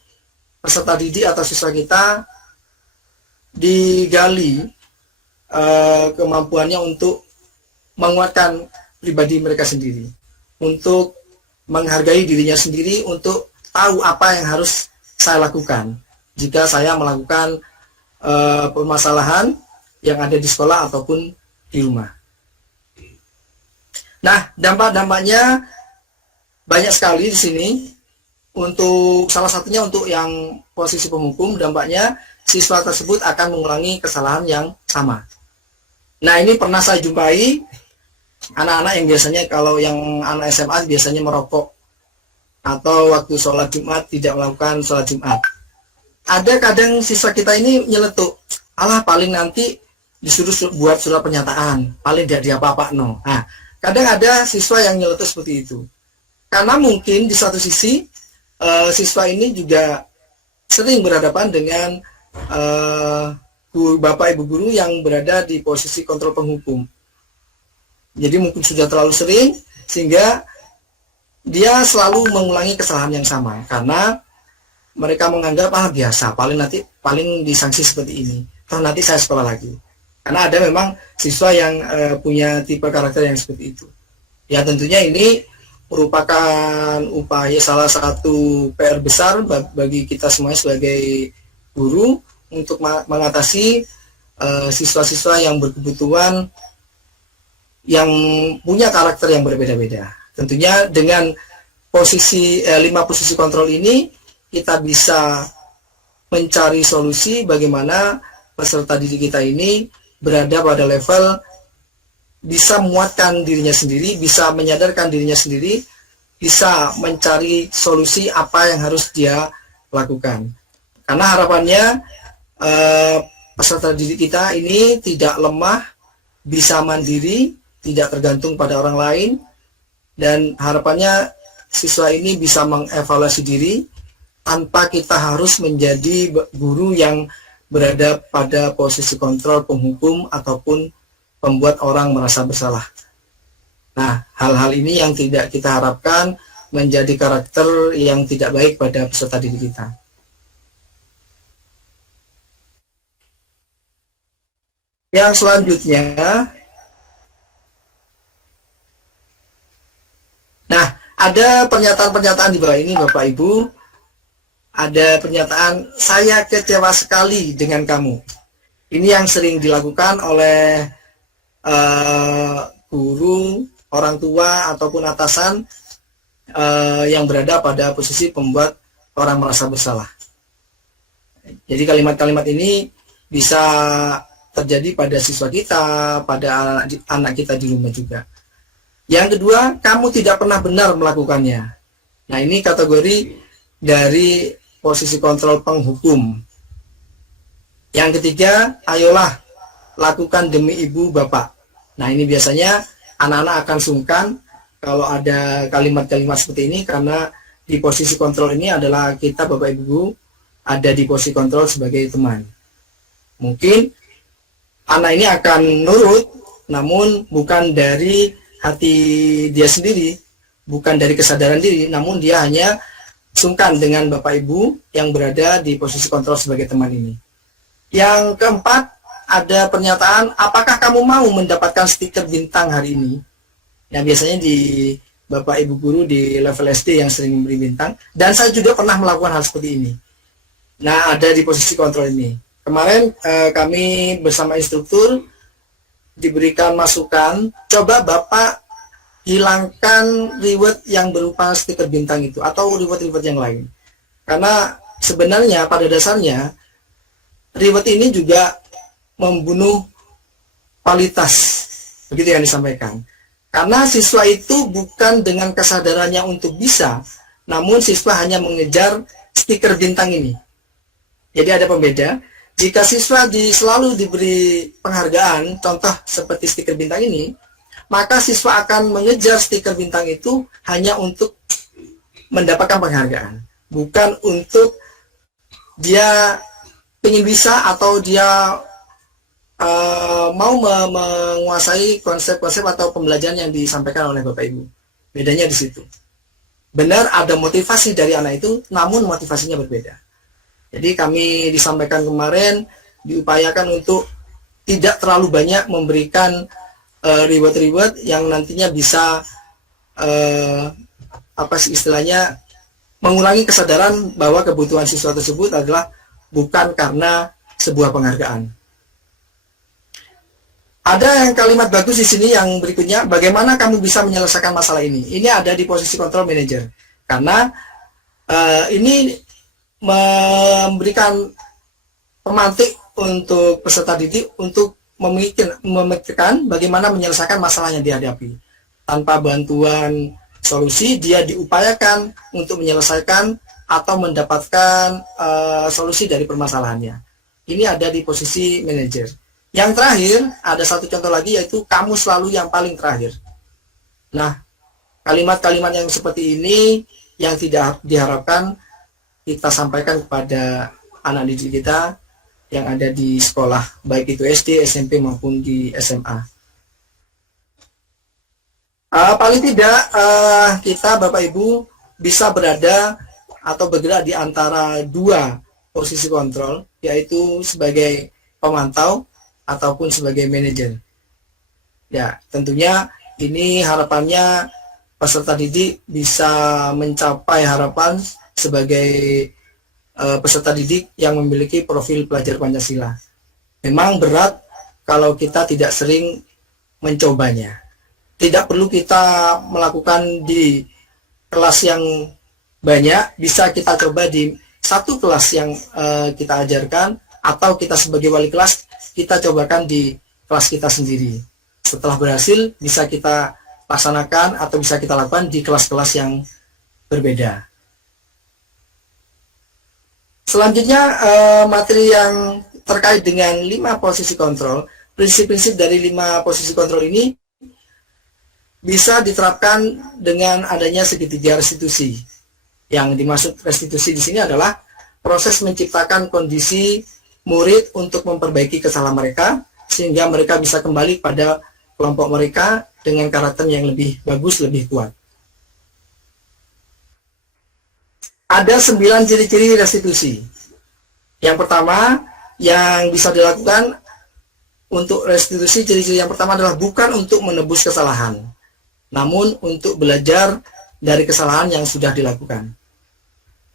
peserta didik atau siswa kita digali kemampuannya untuk menguatkan pribadi mereka sendiri, untuk menghargai dirinya sendiri, untuk tahu apa yang harus saya lakukan jika saya melakukan permasalahan yang ada di sekolah ataupun di rumah. Nah, dampak-dampaknya banyak sekali di sini. Untuk salah satunya untuk yang posisi penghukum, dampaknya siswa tersebut akan mengulangi kesalahan yang sama. Nah, ini pernah saya jumpai anak-anak yang biasanya, kalau yang anak SMA biasanya merokok atau waktu sholat Jumat tidak melakukan sholat Jumat. Ada kadang siswa kita ini nyeletuk, alah paling nanti disuruh buat surat pernyataan, paling tidak diapa-apa no. Nah, kadang ada siswa yang nyeletuk seperti itu. Karena mungkin di satu sisi siswa ini juga sering berhadapan dengan bapak ibu guru yang berada di posisi kontrol penghukum. Jadi mungkin sudah terlalu sering sehingga dia selalu mengulangi kesalahan yang sama karena mereka menganggap biasa, paling disanksi seperti ini, toh nanti saya sekolah lagi. Karena ada memang siswa yang punya tipe karakter yang seperti itu. Ya tentunya ini merupakan upaya, salah satu PR besar bagi kita semuanya sebagai guru untuk mengatasi siswa-siswa yang berkebutuhan yang punya karakter yang berbeda-beda. Tentunya dengan posisi 5 posisi kontrol ini kita bisa mencari solusi bagaimana peserta didik kita ini berada pada level bisa menguatkan dirinya sendiri, bisa menyadarkan dirinya sendiri, bisa mencari solusi apa yang harus dia lakukan. Karena harapannya peserta didik kita ini tidak lemah, bisa mandiri, tidak tergantung pada orang lain, dan harapannya siswa ini bisa mengevaluasi diri tanpa kita harus menjadi guru yang berada pada posisi kontrol penghukum ataupun membuat orang merasa bersalah. Nah, hal-hal ini yang tidak kita harapkan menjadi karakter yang tidak baik pada peserta didik kita. Yang selanjutnya, nah, ada pernyataan-pernyataan di bawah ini, Bapak Ibu. Ada pernyataan, saya kecewa sekali dengan kamu. Ini yang sering dilakukan oleh guru, orang tua, ataupun atasan yang berada pada posisi pembuat orang merasa bersalah. Jadi kalimat-kalimat ini bisa terjadi pada siswa kita, pada anak kita di rumah juga. Yang kedua, kamu tidak pernah benar melakukannya. Nah, ini kategori dari posisi kontrol penghukum. Yang ketiga, ayolah lakukan demi ibu bapak. Nah, ini biasanya anak-anak akan sungkan kalau ada kalimat-kalimat seperti ini, karena di posisi kontrol ini adalah kita bapak ibu ada di posisi kontrol sebagai teman. Mungkin anak ini akan nurut, namun bukan dari hati dia sendiri, bukan dari kesadaran diri, namun dia hanya sungkan dengan bapak ibu yang berada di posisi kontrol sebagai teman ini. Yang keempat, ada pernyataan, apakah kamu mau mendapatkan stiker bintang hari ini? Nah, biasanya di bapak ibu guru di level SD yang sering memberi bintang, dan saya juga pernah melakukan hal seperti ini. Nah, ada di posisi kontrol ini. Kemarin kami bersama instruktur diberikan masukan, coba bapak hilangkan reward yang berupa stiker bintang itu, atau reward-reward yang lain. Karena sebenarnya pada dasarnya reward ini juga membunuh kualitas, begitu yang disampaikan. Karena siswa itu bukan dengan kesadarannya untuk bisa, namun siswa hanya mengejar stiker bintang ini. Jadi ada pembeda. Jika siswa selalu diberi penghargaan, contoh seperti stiker bintang ini, maka siswa akan mengejar stiker bintang itu hanya untuk mendapatkan penghargaan, bukan untuk dia ingin bisa atau dia mau menguasai konsep-konsep atau pembelajaran yang disampaikan oleh Bapak Ibu. Bedanya di situ. Benar ada motivasi dari anak itu, namun motivasinya berbeda. Jadi kami disampaikan kemarin, diupayakan untuk tidak terlalu banyak memberikan reward-reward yang nantinya bisa istilahnya mengurangi kesadaran bahwa kebutuhan siswa tersebut adalah bukan karena sebuah penghargaan. Ada yang kalimat bagus di sini yang berikutnya, bagaimana kamu bisa menyelesaikan masalah ini? Ini ada di posisi control manager, karena ini memberikan pemantik untuk peserta didik untuk memikirkan bagaimana menyelesaikan masalah yang dihadapi. Tanpa bantuan solusi, dia diupayakan untuk menyelesaikan atau mendapatkan solusi dari permasalahannya. Ini ada di posisi manajer. Yang terakhir, ada satu contoh lagi, yaitu kamu selalu yang paling terakhir. Nah, kalimat-kalimat yang seperti ini yang tidak diharapkan kita sampaikan kepada anak didik kita yang ada di sekolah, baik itu SD, SMP maupun di SMA. Paling tidak kita Bapak Ibu bisa berada atau bergerak di antara dua posisi kontrol, yaitu sebagai pemantau ataupun sebagai manajer. Ya, tentunya ini harapannya peserta didik bisa mencapai harapan sebagai peserta didik yang memiliki profil pelajar Pancasila. Memang berat kalau kita tidak sering mencobanya. Tidak perlu kita melakukan di kelas yang banyak, bisa kita coba di satu kelas yang kita ajarkan, atau kita sebagai wali kelas kita cobakan di kelas kita sendiri. Setelah berhasil, bisa kita laksanakan atau bisa kita lakukan di kelas-kelas yang berbeda. Selanjutnya, materi yang terkait dengan 5 posisi kontrol. Prinsip-prinsip dari 5 posisi kontrol ini bisa diterapkan dengan adanya segitiga restitusi. Yang dimaksud restitusi di sini adalah proses menciptakan kondisi murid untuk memperbaiki kesalahan mereka, sehingga mereka bisa kembali pada kelompok mereka dengan karakter yang lebih bagus, lebih kuat. Ada 9 ciri-ciri restitusi. Yang pertama, yang bisa dilakukan untuk restitusi, ciri-ciri yang pertama adalah bukan untuk menebus kesalahan, namun untuk belajar dari kesalahan yang sudah dilakukan.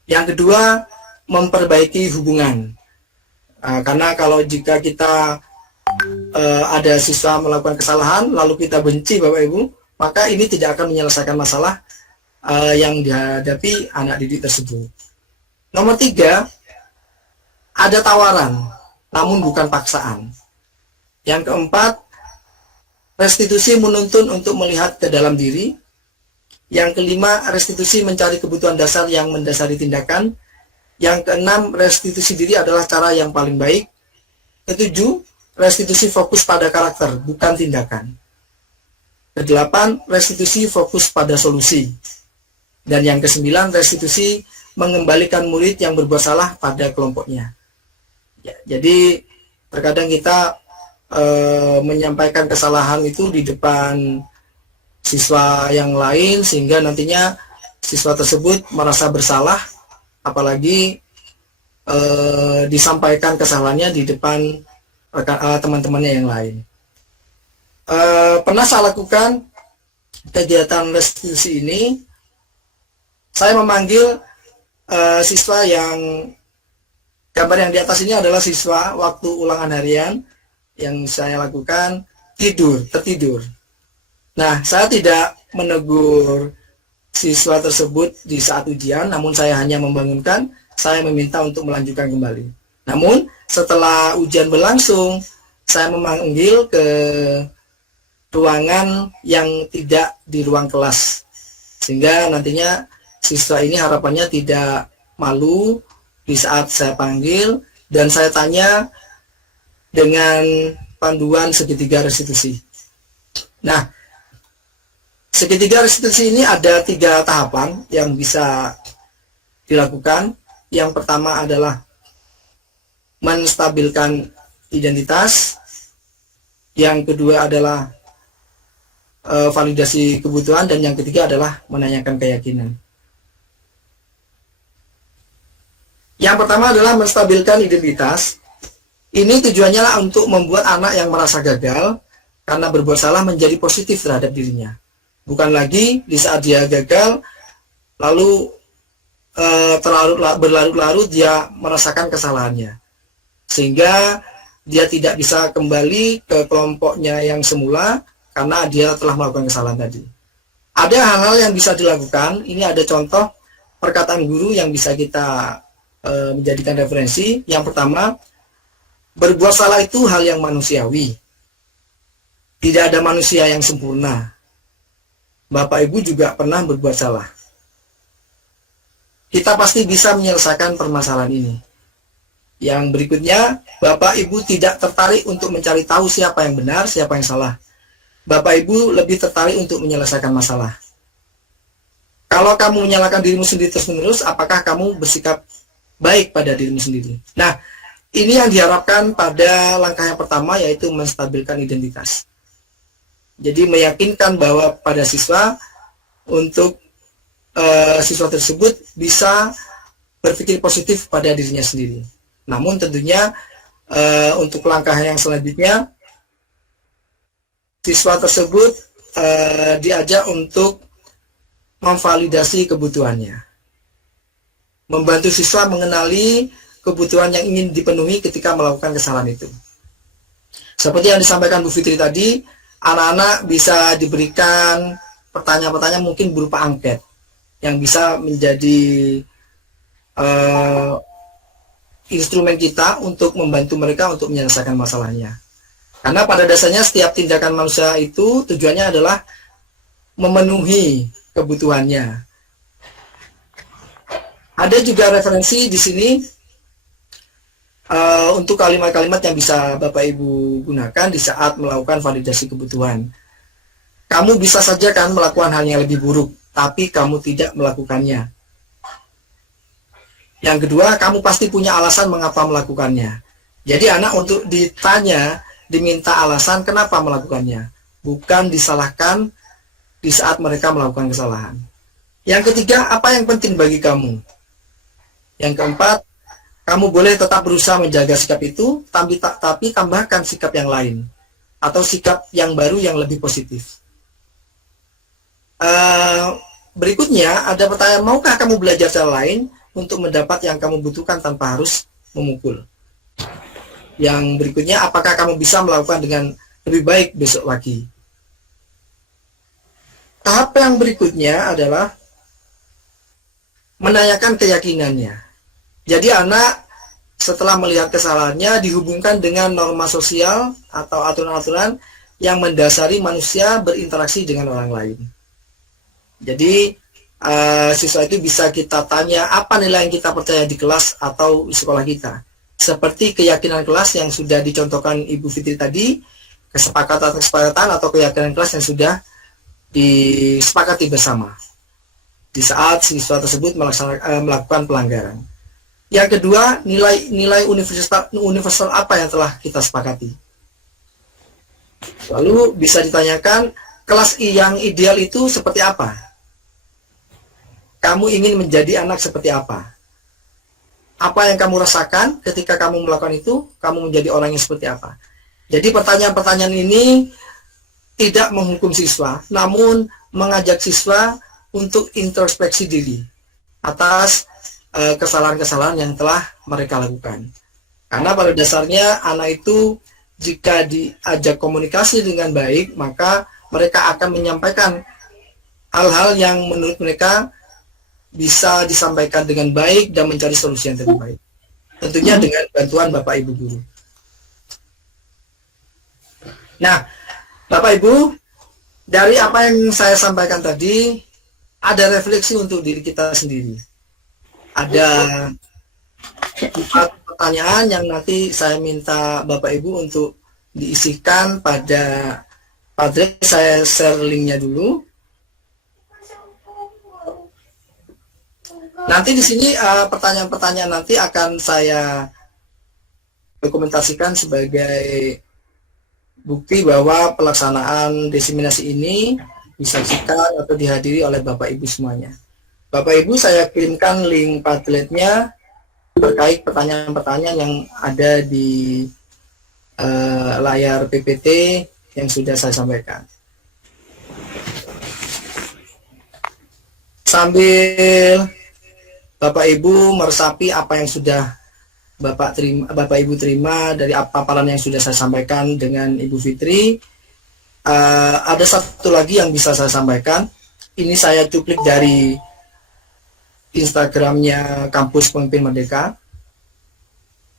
Yang kedua, memperbaiki hubungan. Karena kalau jika kita ada siswa melakukan kesalahan lalu kita benci Bapak Ibu, maka ini tidak akan menyelesaikan masalah yang dihadapi anak didik tersebut. Nomor 3, ada tawaran namun bukan paksaan. Yang keempat, restitusi menuntun untuk melihat ke dalam diri. Yang kelima, restitusi mencari kebutuhan dasar yang mendasari tindakan. Yang keenam, restitusi diri adalah cara yang paling baik. Ketujuh, restitusi fokus pada karakter, bukan tindakan. Kedelapan, restitusi fokus pada solusi. Dan yang kesembilan, restitusi mengembalikan murid yang berbuat salah pada kelompoknya. Ya, jadi terkadang kita menyampaikan kesalahan itu di depan siswa yang lain sehingga nantinya siswa tersebut merasa bersalah, apalagi disampaikan kesalahannya di depan teman-temannya yang lain. Pernah saya lakukan kegiatan restitusi ini, saya memanggil siswa yang gambar yang di atas ini adalah siswa waktu ulangan harian yang saya lakukan tertidur. Nah, saya tidak menegur siswa tersebut di saat ujian, namun saya hanya membangunkan, saya meminta untuk melanjutkan kembali. Namun, setelah ujian berlangsung, saya memanggil ke ruangan yang tidak di ruang kelas. Sehingga nantinya siswa ini harapannya tidak malu di saat saya panggil, dan saya tanya dengan panduan segitiga restitusi. Nah, segitiga restitusi ini ada 3 tahapan yang bisa dilakukan. Yang pertama adalah menstabilkan identitas. Yang kedua adalah validasi kebutuhan, dan yang ketiga adalah menanyakan keyakinan. Yang pertama adalah menstabilkan identitas. Ini tujuannya lah untuk membuat anak yang merasa gagal karena berbuat salah menjadi positif terhadap dirinya. Bukan lagi di saat dia gagal lalu berlarut-larut dia merasakan kesalahannya, sehingga dia tidak bisa kembali ke kelompoknya yang semula karena dia telah melakukan kesalahan tadi. Ada hal-hal yang bisa dilakukan. Ini ada contoh perkataan guru yang bisa kita menjadikan referensi. Yang pertama, berbuat salah itu hal yang manusiawi. Tidak ada manusia yang sempurna. Bapak Ibu juga pernah berbuat salah. Kita pasti bisa menyelesaikan permasalahan ini. Yang berikutnya, Bapak Ibu tidak tertarik untuk mencari tahu siapa yang benar, siapa yang salah. Bapak Ibu lebih tertarik untuk menyelesaikan masalah. Kalau kamu menyalahkan dirimu sendiri terus-menerus, apakah kamu bersikap baik pada dirimu sendiri? Nah, ini yang diharapkan pada langkah yang pertama, yaitu menstabilkan identitas. Jadi meyakinkan bahwa pada siswa, untuk siswa tersebut bisa berpikir positif pada dirinya sendiri. Namun tentunya untuk langkah yang selanjutnya, siswa tersebut diajak untuk memvalidasi kebutuhannya. Membantu siswa mengenali kebutuhan yang ingin dipenuhi ketika melakukan kesalahan itu. Seperti yang disampaikan Bu Fitri tadi, anak-anak bisa diberikan pertanyaan-pertanyaan mungkin berupa angket yang bisa menjadi instrumen kita untuk membantu mereka untuk menyelesaikan masalahnya. Karena pada dasarnya setiap tindakan manusia itu tujuannya adalah memenuhi kebutuhannya. Ada juga referensi di sini untuk kalimat-kalimat yang bisa Bapak Ibu gunakan di saat melakukan validasi kebutuhan. Kamu bisa saja kan melakukan hal yang lebih buruk, tapi kamu tidak melakukannya. Yang kedua, kamu pasti punya alasan mengapa melakukannya. Jadi anak untuk ditanya, diminta alasan kenapa melakukannya, bukan disalahkan di saat mereka melakukan kesalahan. Yang ketiga, apa yang penting bagi kamu? Yang keempat, kamu boleh tetap berusaha menjaga sikap itu, tapi tambahkan sikap yang lain, atau sikap yang baru yang lebih positif. Berikutnya, ada pertanyaan, maukah kamu belajar cara lain untuk mendapat yang kamu butuhkan tanpa harus memukul? Yang berikutnya, apakah kamu bisa melakukan dengan lebih baik besok lagi? Tahap yang berikutnya adalah menanyakan keyakinannya. Jadi anak setelah melihat kesalahannya dihubungkan dengan norma sosial atau aturan-aturan yang mendasari manusia berinteraksi dengan orang lain. Jadi siswa itu bisa kita tanya apa nilai yang kita percaya di kelas atau di sekolah kita. Seperti keyakinan kelas yang sudah dicontohkan Ibu Fitri tadi, kesepakatan atau keyakinan kelas yang sudah disepakati bersama di saat siswa tersebut melakukan pelanggaran. Yang kedua, nilai universal apa yang telah kita sepakati. Lalu bisa ditanyakan, kelas yang ideal itu seperti apa? Kamu ingin menjadi anak seperti apa? Apa yang kamu rasakan ketika kamu melakukan itu? Kamu menjadi orang yang seperti apa? Jadi pertanyaan-pertanyaan ini tidak menghukum siswa, namun mengajak siswa untuk introspeksi diri atas kesalahan-kesalahan yang telah mereka lakukan. Karena pada dasarnya anak itu jika diajak komunikasi dengan baik, maka mereka akan menyampaikan hal-hal yang menurut mereka bisa disampaikan dengan baik dan mencari solusi yang terbaik. Tentunya dengan bantuan Bapak Ibu guru. Nah, Bapak Ibu, dari apa yang saya sampaikan tadi, ada refleksi untuk diri kita sendiri. Ada 4 pertanyaan yang nanti saya minta Bapak Ibu untuk diisikan pada Padre. Saya share linknya dulu. Nanti di sini pertanyaan-pertanyaan nanti akan saya dokumentasikan sebagai bukti bahwa pelaksanaan diseminasi ini disaksikan atau dihadiri oleh Bapak Ibu semuanya. Bapak Ibu, saya kirimkan link Padletnya terkait pertanyaan-pertanyaan yang ada di layar PPT yang sudah saya sampaikan. Sambil Bapak Ibu meresapi apa yang sudah Bapak Ibu terima dari paparan yang sudah saya sampaikan dengan Ibu Fitri, ada satu lagi yang bisa saya sampaikan. Ini saya cuplik dari Instagramnya Kampus Pemimpin Merdeka.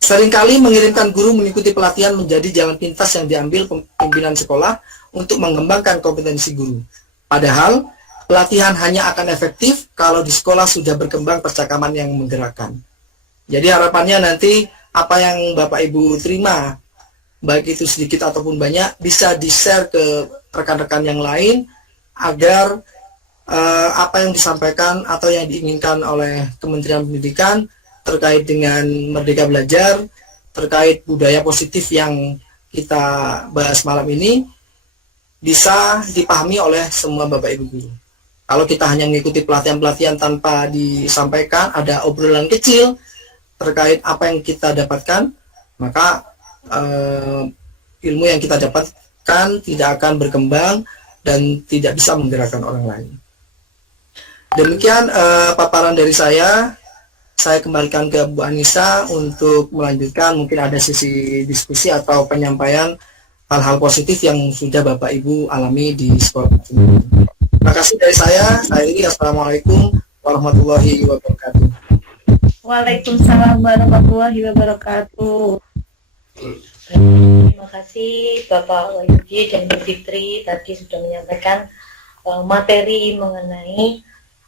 Seringkali mengirimkan guru mengikuti pelatihan menjadi jalan pintas yang diambil pimpinan sekolah untuk mengembangkan kompetensi guru. Padahal pelatihan hanya akan efektif kalau di sekolah sudah berkembang percakapan yang menggerakkan. Jadi harapannya nanti apa yang Bapak Ibu terima, baik itu sedikit ataupun banyak, bisa di-share ke rekan-rekan yang lain agar apa yang disampaikan atau yang diinginkan oleh Kementerian Pendidikan terkait dengan Merdeka Belajar, terkait budaya positif yang kita bahas malam ini, bisa dipahami oleh semua Bapak Ibu guru. Kalau kita hanya mengikuti pelatihan-pelatihan tanpa disampaikan, ada obrolan kecil terkait apa yang kita dapatkan, maka ilmu yang kita dapatkan tidak akan berkembang dan tidak bisa menggerakkan orang lain. Demikian paparan dari saya. Saya kembalikan ke Bu Anissa untuk melanjutkan, mungkin ada sesi diskusi atau penyampaian hal-hal positif yang sudah Bapak Ibu alami di sekolah. Terima kasih dari saya. Assalamualaikum warahmatullahi wabarakatuh. Waalaikumsalam warahmatullahi wabarakatuh. Terima kasih Bapak Wahyudi dan Bu Fitri tadi sudah menyampaikan materi mengenai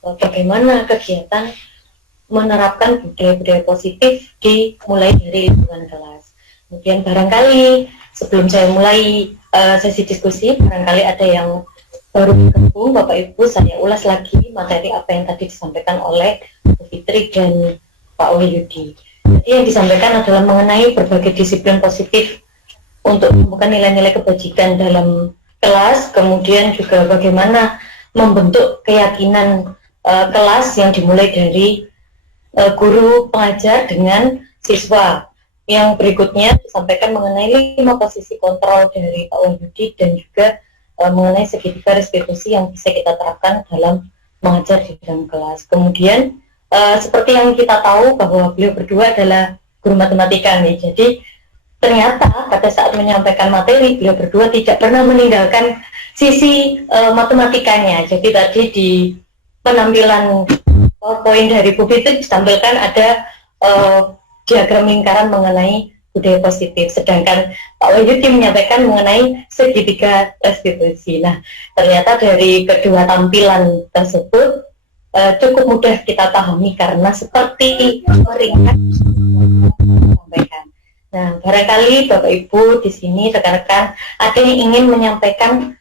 bagaimana kegiatan menerapkan budaya-budaya positif dimulai dari lingkungan kelas. Kemudian barangkali sebelum saya mulai sesi diskusi, barangkali ada yang baru bergabung, Bapak Ibu, saya ulas lagi materi apa yang tadi disampaikan oleh Bu Fitri dan Pak Wahyudi. Jadi yang disampaikan adalah mengenai berbagai disiplin positif untuk menemukan nilai-nilai kebajikan dalam kelas, kemudian juga bagaimana membentuk keyakinan kelas yang dimulai dari guru pengajar dengan siswa. Yang berikutnya disampaikan mengenai 5 posisi kontrol dari Pak Wahyudi dan juga mengenai segitiga restitusi yang bisa kita terapkan dalam mengajar di dalam kelas. Kemudian seperti yang kita tahu bahwa beliau berdua adalah guru matematika nih, jadi ternyata pada saat menyampaikan materi beliau berdua tidak pernah meninggalkan sisi matematikanya. Jadi tadi di penampilan poin dari Bu Fitri ditampilkan ada diagram lingkaran mengenai budaya positif, sedangkan Pak Wahyudi menyampaikan mengenai segitiga restitusi. Nah, ternyata dari kedua tampilan tersebut cukup mudah kita pahami karena seperti ringkas menyampaikan. Nah, barangkali Bapak Ibu di sini rekan-rekan ada yang ingin menyampaikan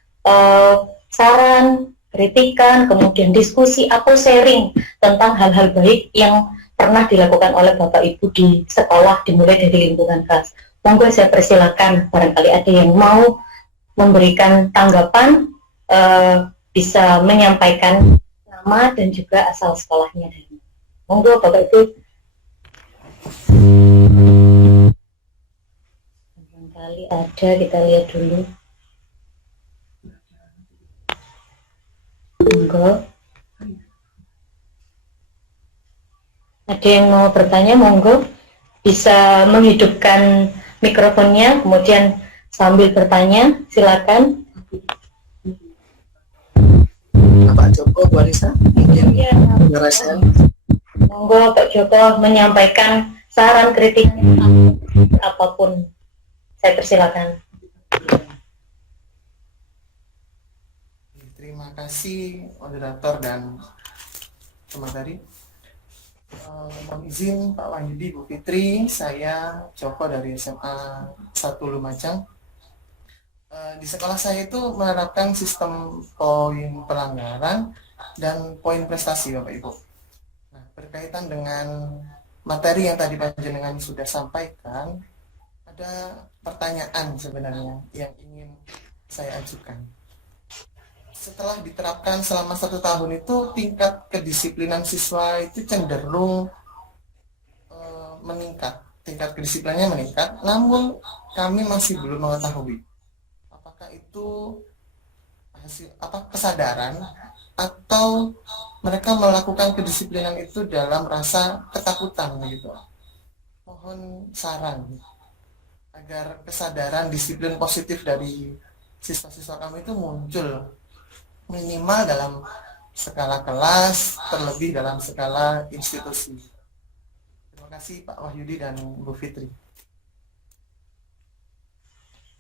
saran, kritikan, kemudian diskusi atau sharing tentang hal-hal baik yang pernah dilakukan oleh Bapak Ibu di sekolah dimulai dari lingkungan kelas. Monggo saya persilakan, barangkali ada yang mau memberikan tanggapan, bisa menyampaikan nama dan juga asal sekolahnya. Monggo Bapak Ibu. Barangkali ada, kita lihat dulu. Monggo. Ada yang mau bertanya, monggo bisa menghidupkan mikrofonnya, kemudian sambil bertanya, silakan. Pak Joko, Bu Anissa, mungkin Ya, menjelaskan. monggo Pak Joko menyampaikan saran, kritik, apapun. Saya persilakan. Terima kasih moderator dan pemateri. Mohon izin Pak Wahyudi, Bu Fitri, saya Joko dari SMA 1 Lumajang. Di sekolah saya itu menerapkan sistem poin pelanggaran dan poin prestasi, Bapak Ibu. Nah, berkaitan dengan materi yang tadi Panjenengan sudah sampaikan, ada pertanyaan sebenarnya yang ingin saya ajukan. Setelah diterapkan selama 1 tahun itu, tingkat kedisiplinan siswa itu cenderung meningkat. Tingkat kedisiplinannya meningkat, namun kami masih belum mengetahui apakah itu hasil kesadaran atau mereka melakukan kedisiplinan itu dalam rasa ketakutan gitu. Mohon saran agar kesadaran disiplin positif dari siswa-siswa kami itu muncul minimal dalam skala kelas, terlebih dalam skala institusi. Terima kasih Pak Wahyudi dan Bu Fitri.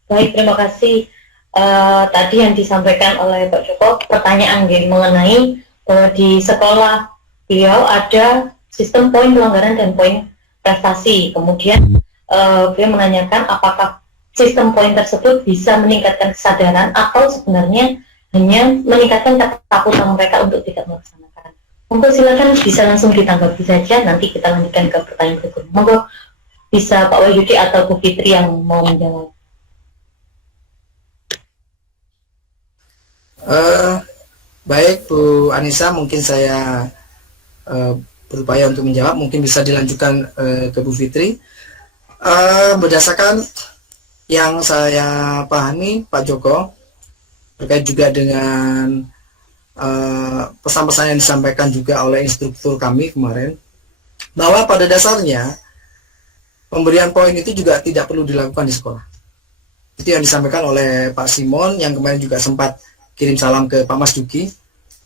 Baik, terima kasih. Tadi yang disampaikan oleh Pak Joko, pertanyaan mengenai di sekolah beliau ada sistem poin pelanggaran dan poin prestasi. Kemudian beliau menanyakan apakah sistem poin tersebut bisa meningkatkan kesadaran atau sebenarnya hanya meningkatkan ketakutan mereka untuk tidak melaksanakan. Monggo silakan bisa langsung ditanggapi saja, nanti kita lanjutkan ke pertanyaan berikutnya. Monggo bisa Pak Wahyudi atau Bu Fitri yang mau menjawab. Baik Bu Anissa, mungkin saya berupaya untuk menjawab, mungkin bisa dilanjutkan ke Bu Fitri. Berdasarkan yang saya pahami Pak Joko, terkait juga dengan pesan-pesan yang disampaikan juga oleh instruktur kami kemarin, bahwa pada dasarnya pemberian poin itu juga tidak perlu dilakukan di sekolah. Itu yang disampaikan oleh Pak Simon yang kemarin juga sempat kirim salam ke Pak Mas Duki.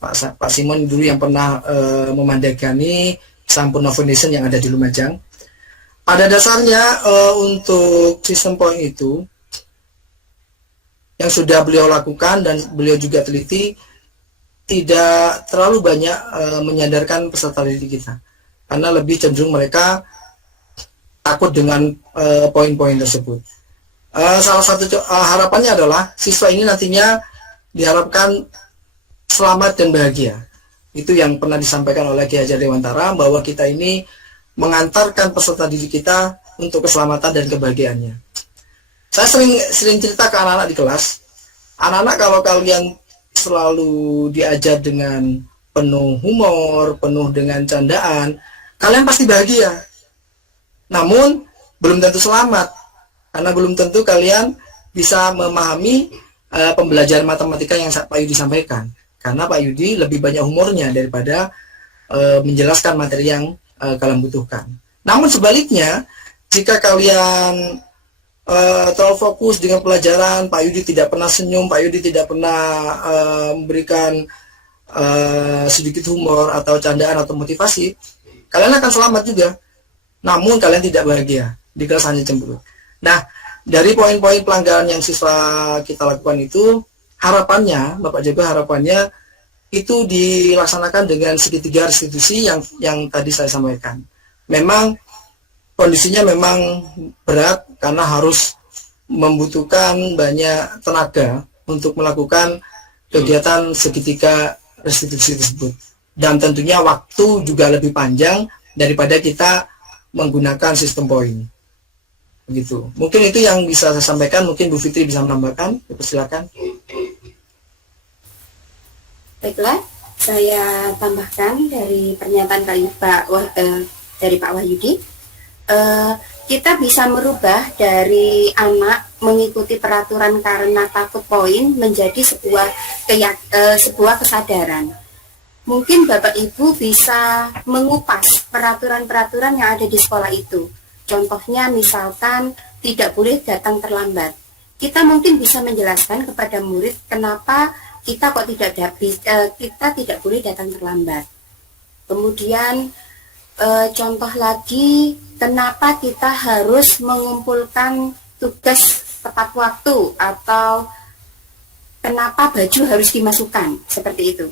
Pak Simon dulu yang pernah memandagani Sampurna Foundation yang ada di Lumajang. Pada dasarnya untuk sistem poin itu yang sudah beliau lakukan dan beliau juga teliti, tidak terlalu banyak menyadarkan peserta didik kita, karena lebih cenderung mereka takut dengan poin-poin tersebut. Salah satu harapannya adalah siswa ini nantinya diharapkan selamat dan bahagia. Itu yang pernah disampaikan oleh Ki Hajar Dewantara, bahwa kita ini mengantarkan peserta didik kita untuk keselamatan dan kebahagiaannya. Saya sering cerita ke anak-anak di kelas, anak-anak kalau kalian selalu diajar dengan penuh humor, penuh dengan candaan, kalian pasti bahagia. Namun, belum tentu selamat, karena belum tentu kalian bisa memahami pembelajaran matematika yang Pak Yudi sampaikan. Karena Pak Yudi lebih banyak humornya daripada menjelaskan materi yang kalian butuhkan. Namun sebaliknya, jika kalian terlalu fokus dengan pelajaran, Pak Yudi tidak pernah senyum, Pak Yudi tidak pernah memberikan sedikit humor atau candaan atau motivasi, kalian akan selamat juga. Namun kalian tidak bahagia, di kelas hanya cemburu. Nah, dari poin-poin pelanggaran yang siswa kita lakukan itu, harapannya, Bapak Jago, harapannya itu dilaksanakan dengan segitiga restitusi yang tadi saya sampaikan. Memang kondisinya memang berat karena harus membutuhkan banyak tenaga untuk melakukan kegiatan segitiga restitusi tersebut. Dan tentunya waktu juga lebih panjang daripada kita menggunakan sistem poin. Begitu. Mungkin itu yang bisa saya sampaikan. Mungkin Bu Fitri bisa menambahkan. Silakan. Baiklah, saya tambahkan dari pernyataan dari Pak Wahyudi. Kita bisa merubah dari anak mengikuti peraturan karena takut poin menjadi sebuah kesadaran. Mungkin Bapak Ibu bisa mengupas peraturan-peraturan yang ada di sekolah itu. Contohnya misalkan tidak boleh datang terlambat. Kita mungkin bisa menjelaskan kepada murid kenapa kita tidak boleh datang terlambat. Kemudian contoh lagi, kenapa kita harus mengumpulkan tugas tepat waktu atau kenapa baju harus dimasukkan seperti itu.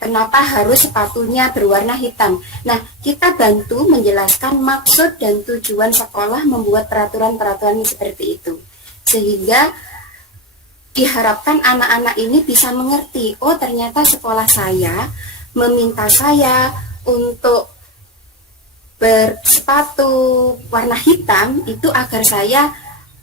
Kenapa harus sepatunya berwarna hitam. Nah, kita bantu menjelaskan maksud dan tujuan sekolah membuat peraturan-peraturan seperti itu. Sehingga diharapkan anak-anak ini bisa mengerti, oh ternyata sekolah saya meminta saya untuk bersepatu warna hitam itu agar saya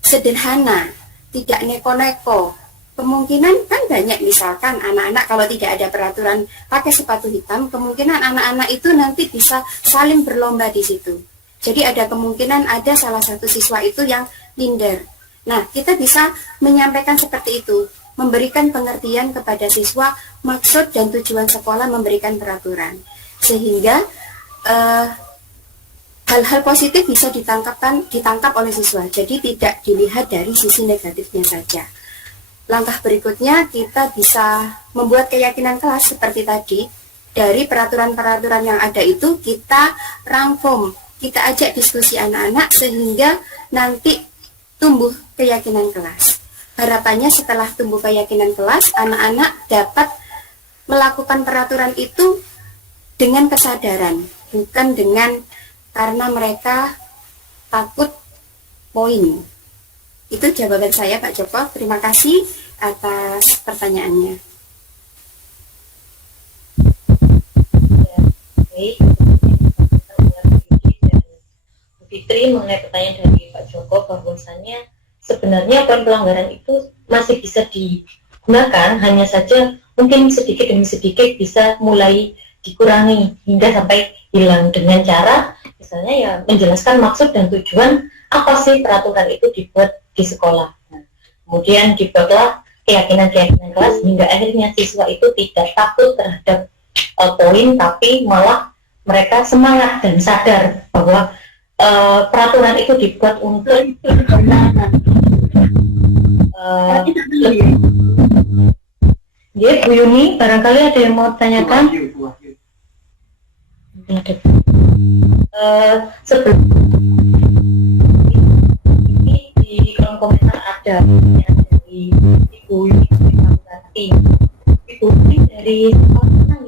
sederhana, tidak neko-neko. Kemungkinan kan banyak, misalkan anak-anak kalau tidak ada peraturan pakai sepatu hitam, kemungkinan anak-anak itu nanti bisa saling berlomba di situ. Jadi ada kemungkinan ada salah satu siswa itu yang minder. Nah, kita bisa menyampaikan seperti itu, memberikan pengertian kepada siswa maksud dan tujuan sekolah memberikan peraturan. Sehingga hal-hal positif bisa ditangkap oleh siswa, jadi tidak dilihat dari sisi negatifnya saja. Langkah berikutnya, kita bisa membuat keyakinan kelas seperti tadi. Dari peraturan-peraturan yang ada itu, kita rangkum, kita ajak diskusi anak-anak sehingga nanti tumbuh keyakinan kelas. Harapannya setelah tumbuh keyakinan kelas, anak-anak dapat melakukan peraturan itu dengan kesadaran, bukan dengan karena mereka takut poin. Itu jawaban saya, Pak Joko. Terima kasih atas pertanyaannya. Ya, baik. Bu Fitri mengenai pertanyaan dari Pak Joko, bahwasannya sebenarnya poin pelanggaran itu masih bisa digunakan, hanya saja mungkin sedikit demi sedikit bisa mulai dikurangi hingga sampai hilang dengan cara misalnya ya menjelaskan maksud dan tujuan apa sih peraturan itu dibuat di sekolah. Nah, kemudian dibuatlah keyakinan-keyakinan kelas hingga akhirnya siswa itu tidak takut terhadap poin, tapi malah mereka semangat dan sadar bahwa peraturan itu dibuat untuk Bu Yuni, barangkali ada yang mau tanyakan? Sebelum ini di kolom komentar ada dari Ibu Yuni, Ibu dari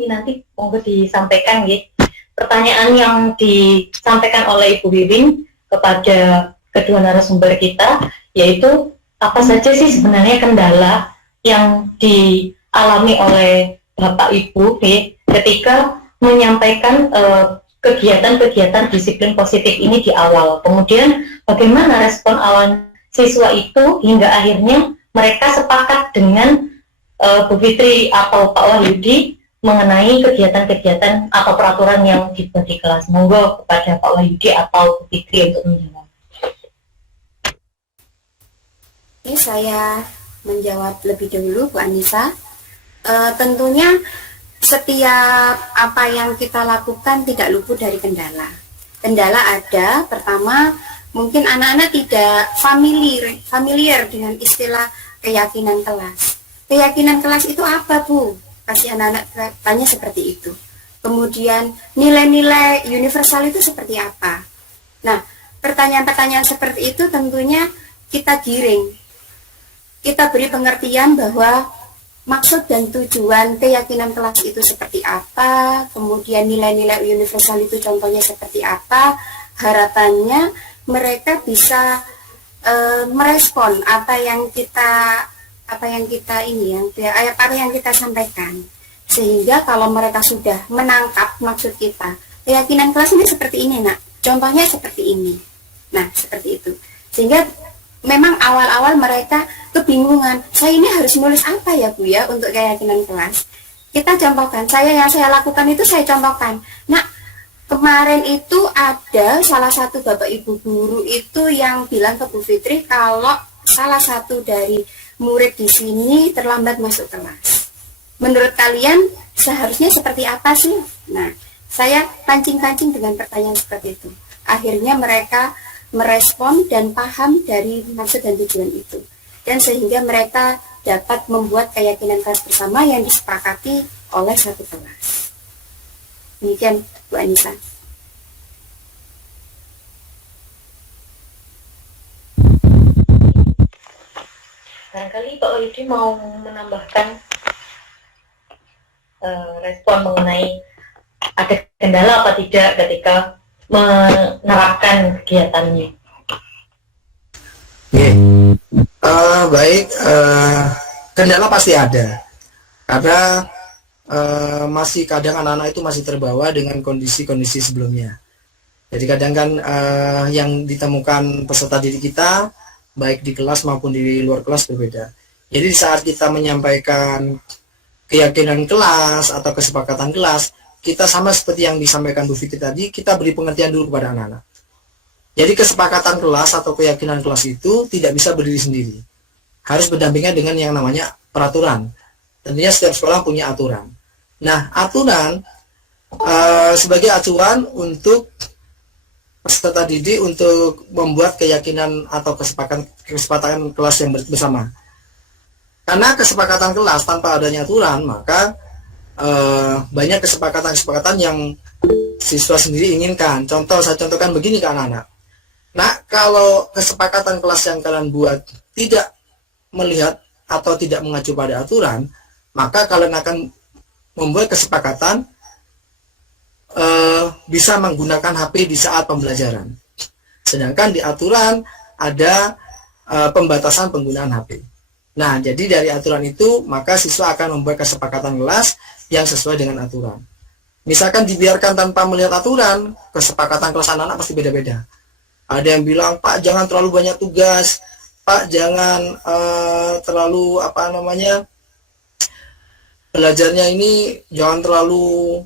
nanti monggo disampaikan ya pertanyaan yang disampaikan oleh Ibu Wiwin kepada kedua narasumber kita, yaitu apa saja sih sebenarnya kendala yang dialami oleh Bapak Ibu ketika menyampaikan kegiatan-kegiatan disiplin positif ini di awal. Kemudian bagaimana respon awal siswa itu hingga akhirnya mereka sepakat dengan Bu Fitri atau Pak Wahyudi mengenai kegiatan-kegiatan atau peraturan yang dibuat di kelas. Monggo kepada Pak Wahyudi atau Bu Fitri untuk menjawab. Oke, saya menjawab lebih dahulu, Bu Anissa. Tentunya setiap apa yang kita lakukan tidak luput dari kendala. Kendala ada, pertama mungkin anak-anak tidak familiar dengan istilah keyakinan kelas. Keyakinan kelas itu apa, Bu? Pasti anak-anak tanya seperti itu. Kemudian nilai-nilai universal itu seperti apa? Nah, pertanyaan-pertanyaan seperti itu tentunya kita giring. Kita beri pengertian bahwa maksud dan tujuan keyakinan kelas itu seperti apa, kemudian nilai-nilai universal itu contohnya seperti apa, harapannya mereka bisa merespon apa yang kita sampaikan, sehingga kalau mereka sudah menangkap maksud kita, keyakinan kelas ini seperti ini, nak, contohnya seperti ini, nah seperti itu, sehingga memang awal-awal mereka kebingungan, saya ini harus nulis apa ya, Bu, ya, untuk keyakinan kelas. Kita contohkan, yang saya lakukan itu saya contohkan. Nah, kemarin itu ada salah satu Bapak Ibu guru itu yang bilang ke Bu Fitri kalau salah satu dari murid di sini terlambat masuk kelas. Menurut kalian seharusnya seperti apa sih? Nah, saya pancing-pancing dengan pertanyaan seperti itu. Akhirnya mereka merespon dan paham dari maksud dan tujuan itu, dan sehingga mereka dapat membuat keyakinan kelas bersama yang disepakati oleh satu kelas. Demikian, Bu Anissa. Barangkali Pak Wahyudi mau menambahkan respon mengenai ada kendala apa tidak ketika menerapkan kegiatannya. Baik, kendala pasti ada, karena masih kadang anak-anak itu masih terbawa dengan kondisi-kondisi sebelumnya. Jadi kadang kan yang ditemukan peserta didik kita baik di kelas maupun di luar kelas berbeda. Jadi saat kita menyampaikan keyakinan kelas atau kesepakatan kelas, kita sama seperti yang disampaikan Bu Fitri tadi, kita beri pengertian dulu kepada anak-anak. Jadi kesepakatan kelas atau keyakinan kelas itu tidak bisa berdiri sendiri. Harus berdampingan dengan yang namanya peraturan. Tentunya setiap sekolah punya aturan. Nah, aturan sebagai acuan untuk peserta didik untuk membuat keyakinan atau kesepakatan kelas yang bersama. Karena kesepakatan kelas tanpa adanya aturan, maka banyak kesepakatan-kesepakatan yang siswa sendiri inginkan. Contoh, saya contohkan begini ke anak-anak. Nah, kalau kesepakatan kelas yang kalian buat tidak melihat atau tidak mengacu pada aturan, maka kalian akan membuat kesepakatan bisa menggunakan HP di saat pembelajaran. Sedangkan di aturan ada pembatasan penggunaan HP. Nah, jadi dari aturan itu, maka siswa akan membuat kesepakatan kelas yang sesuai dengan aturan. Misalkan dibiarkan tanpa melihat aturan, kesepakatan kelas anak-anak pasti beda-beda. Ada yang bilang, Pak, jangan terlalu banyak tugas, Pak, jangan terlalu belajarnya ini jangan terlalu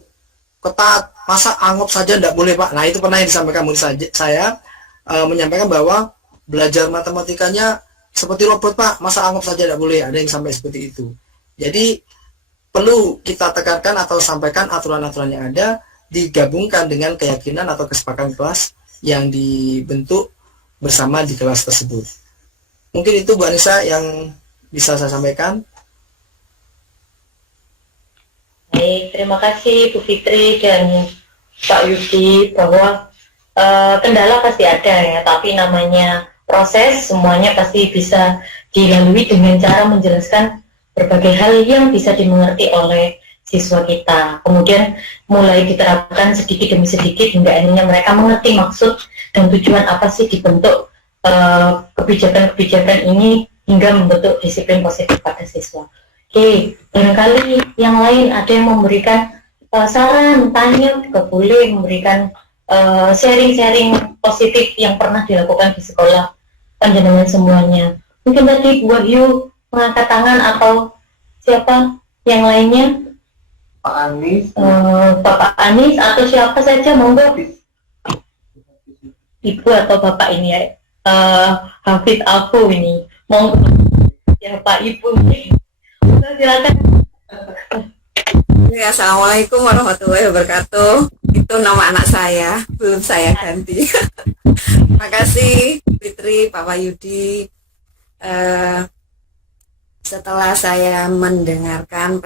ketat, masa anggap saja tidak boleh, Pak. Nah, itu pernah yang disampaikan murid saya menyampaikan bahwa belajar matematikanya seperti robot, Pak, masa anggap saja tidak boleh. Ada yang sampai seperti itu. Jadi perlu kita tekankan atau sampaikan aturan-aturan yang ada digabungkan dengan keyakinan atau kesepakatan kelas yang dibentuk bersama di kelas tersebut. Mungkin itu Bu Anissa yang bisa saya sampaikan. Baik, terima kasih Bu Fitri dan Pak Yudi, bahwa kendala pasti ada ya, tapi namanya proses, semuanya pasti bisa dilalui dengan cara menjelaskan berbagai hal yang bisa dimengerti oleh siswa kita. Kemudian mulai diterapkan sedikit demi sedikit hingga akhirnya mereka mengerti maksud dan tujuan apa sih dibentuk kebijakan-kebijakan ini hingga membentuk disiplin positif pada siswa. Oke, barangkali yang lain ada yang memberikan saran, tanya, juga boleh memberikan sharing-sharing positif yang pernah dilakukan di sekolah panjenengan semuanya. Mungkin tadi Bu Wahyu mengangkat tangan atau siapa yang lainnya? Pak Anis, Bapak Anis atau siapa saja, monggo. Ibu atau Bapak ini ya, Hafid Alfu ini, monggo. Ya Pak Ibu, silakan. Ya, Assalamualaikum warahmatullahi wabarakatuh. Itu nama anak saya, belum saya ganti. Terima kasih Fitri, Pak Wahyudi. Eh, Setelah saya mendengarkan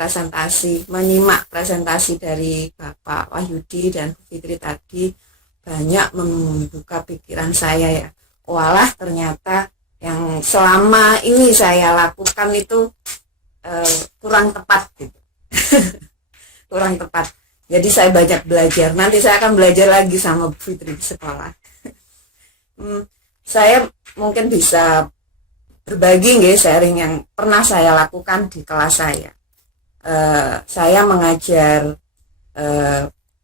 menyimak presentasi dari Bapak Wahyudi dan Bu Fitri tadi, banyak membuka pikiran saya ya. Walah, ternyata yang selama ini saya lakukan itu kurang tepat gitu. Kurang tepat. Jadi saya banyak belajar. Nanti saya akan belajar lagi sama Bu Fitri di sekolah. Saya mungkin bisa berbagi sharing yang pernah saya lakukan di kelas saya. Saya mengajar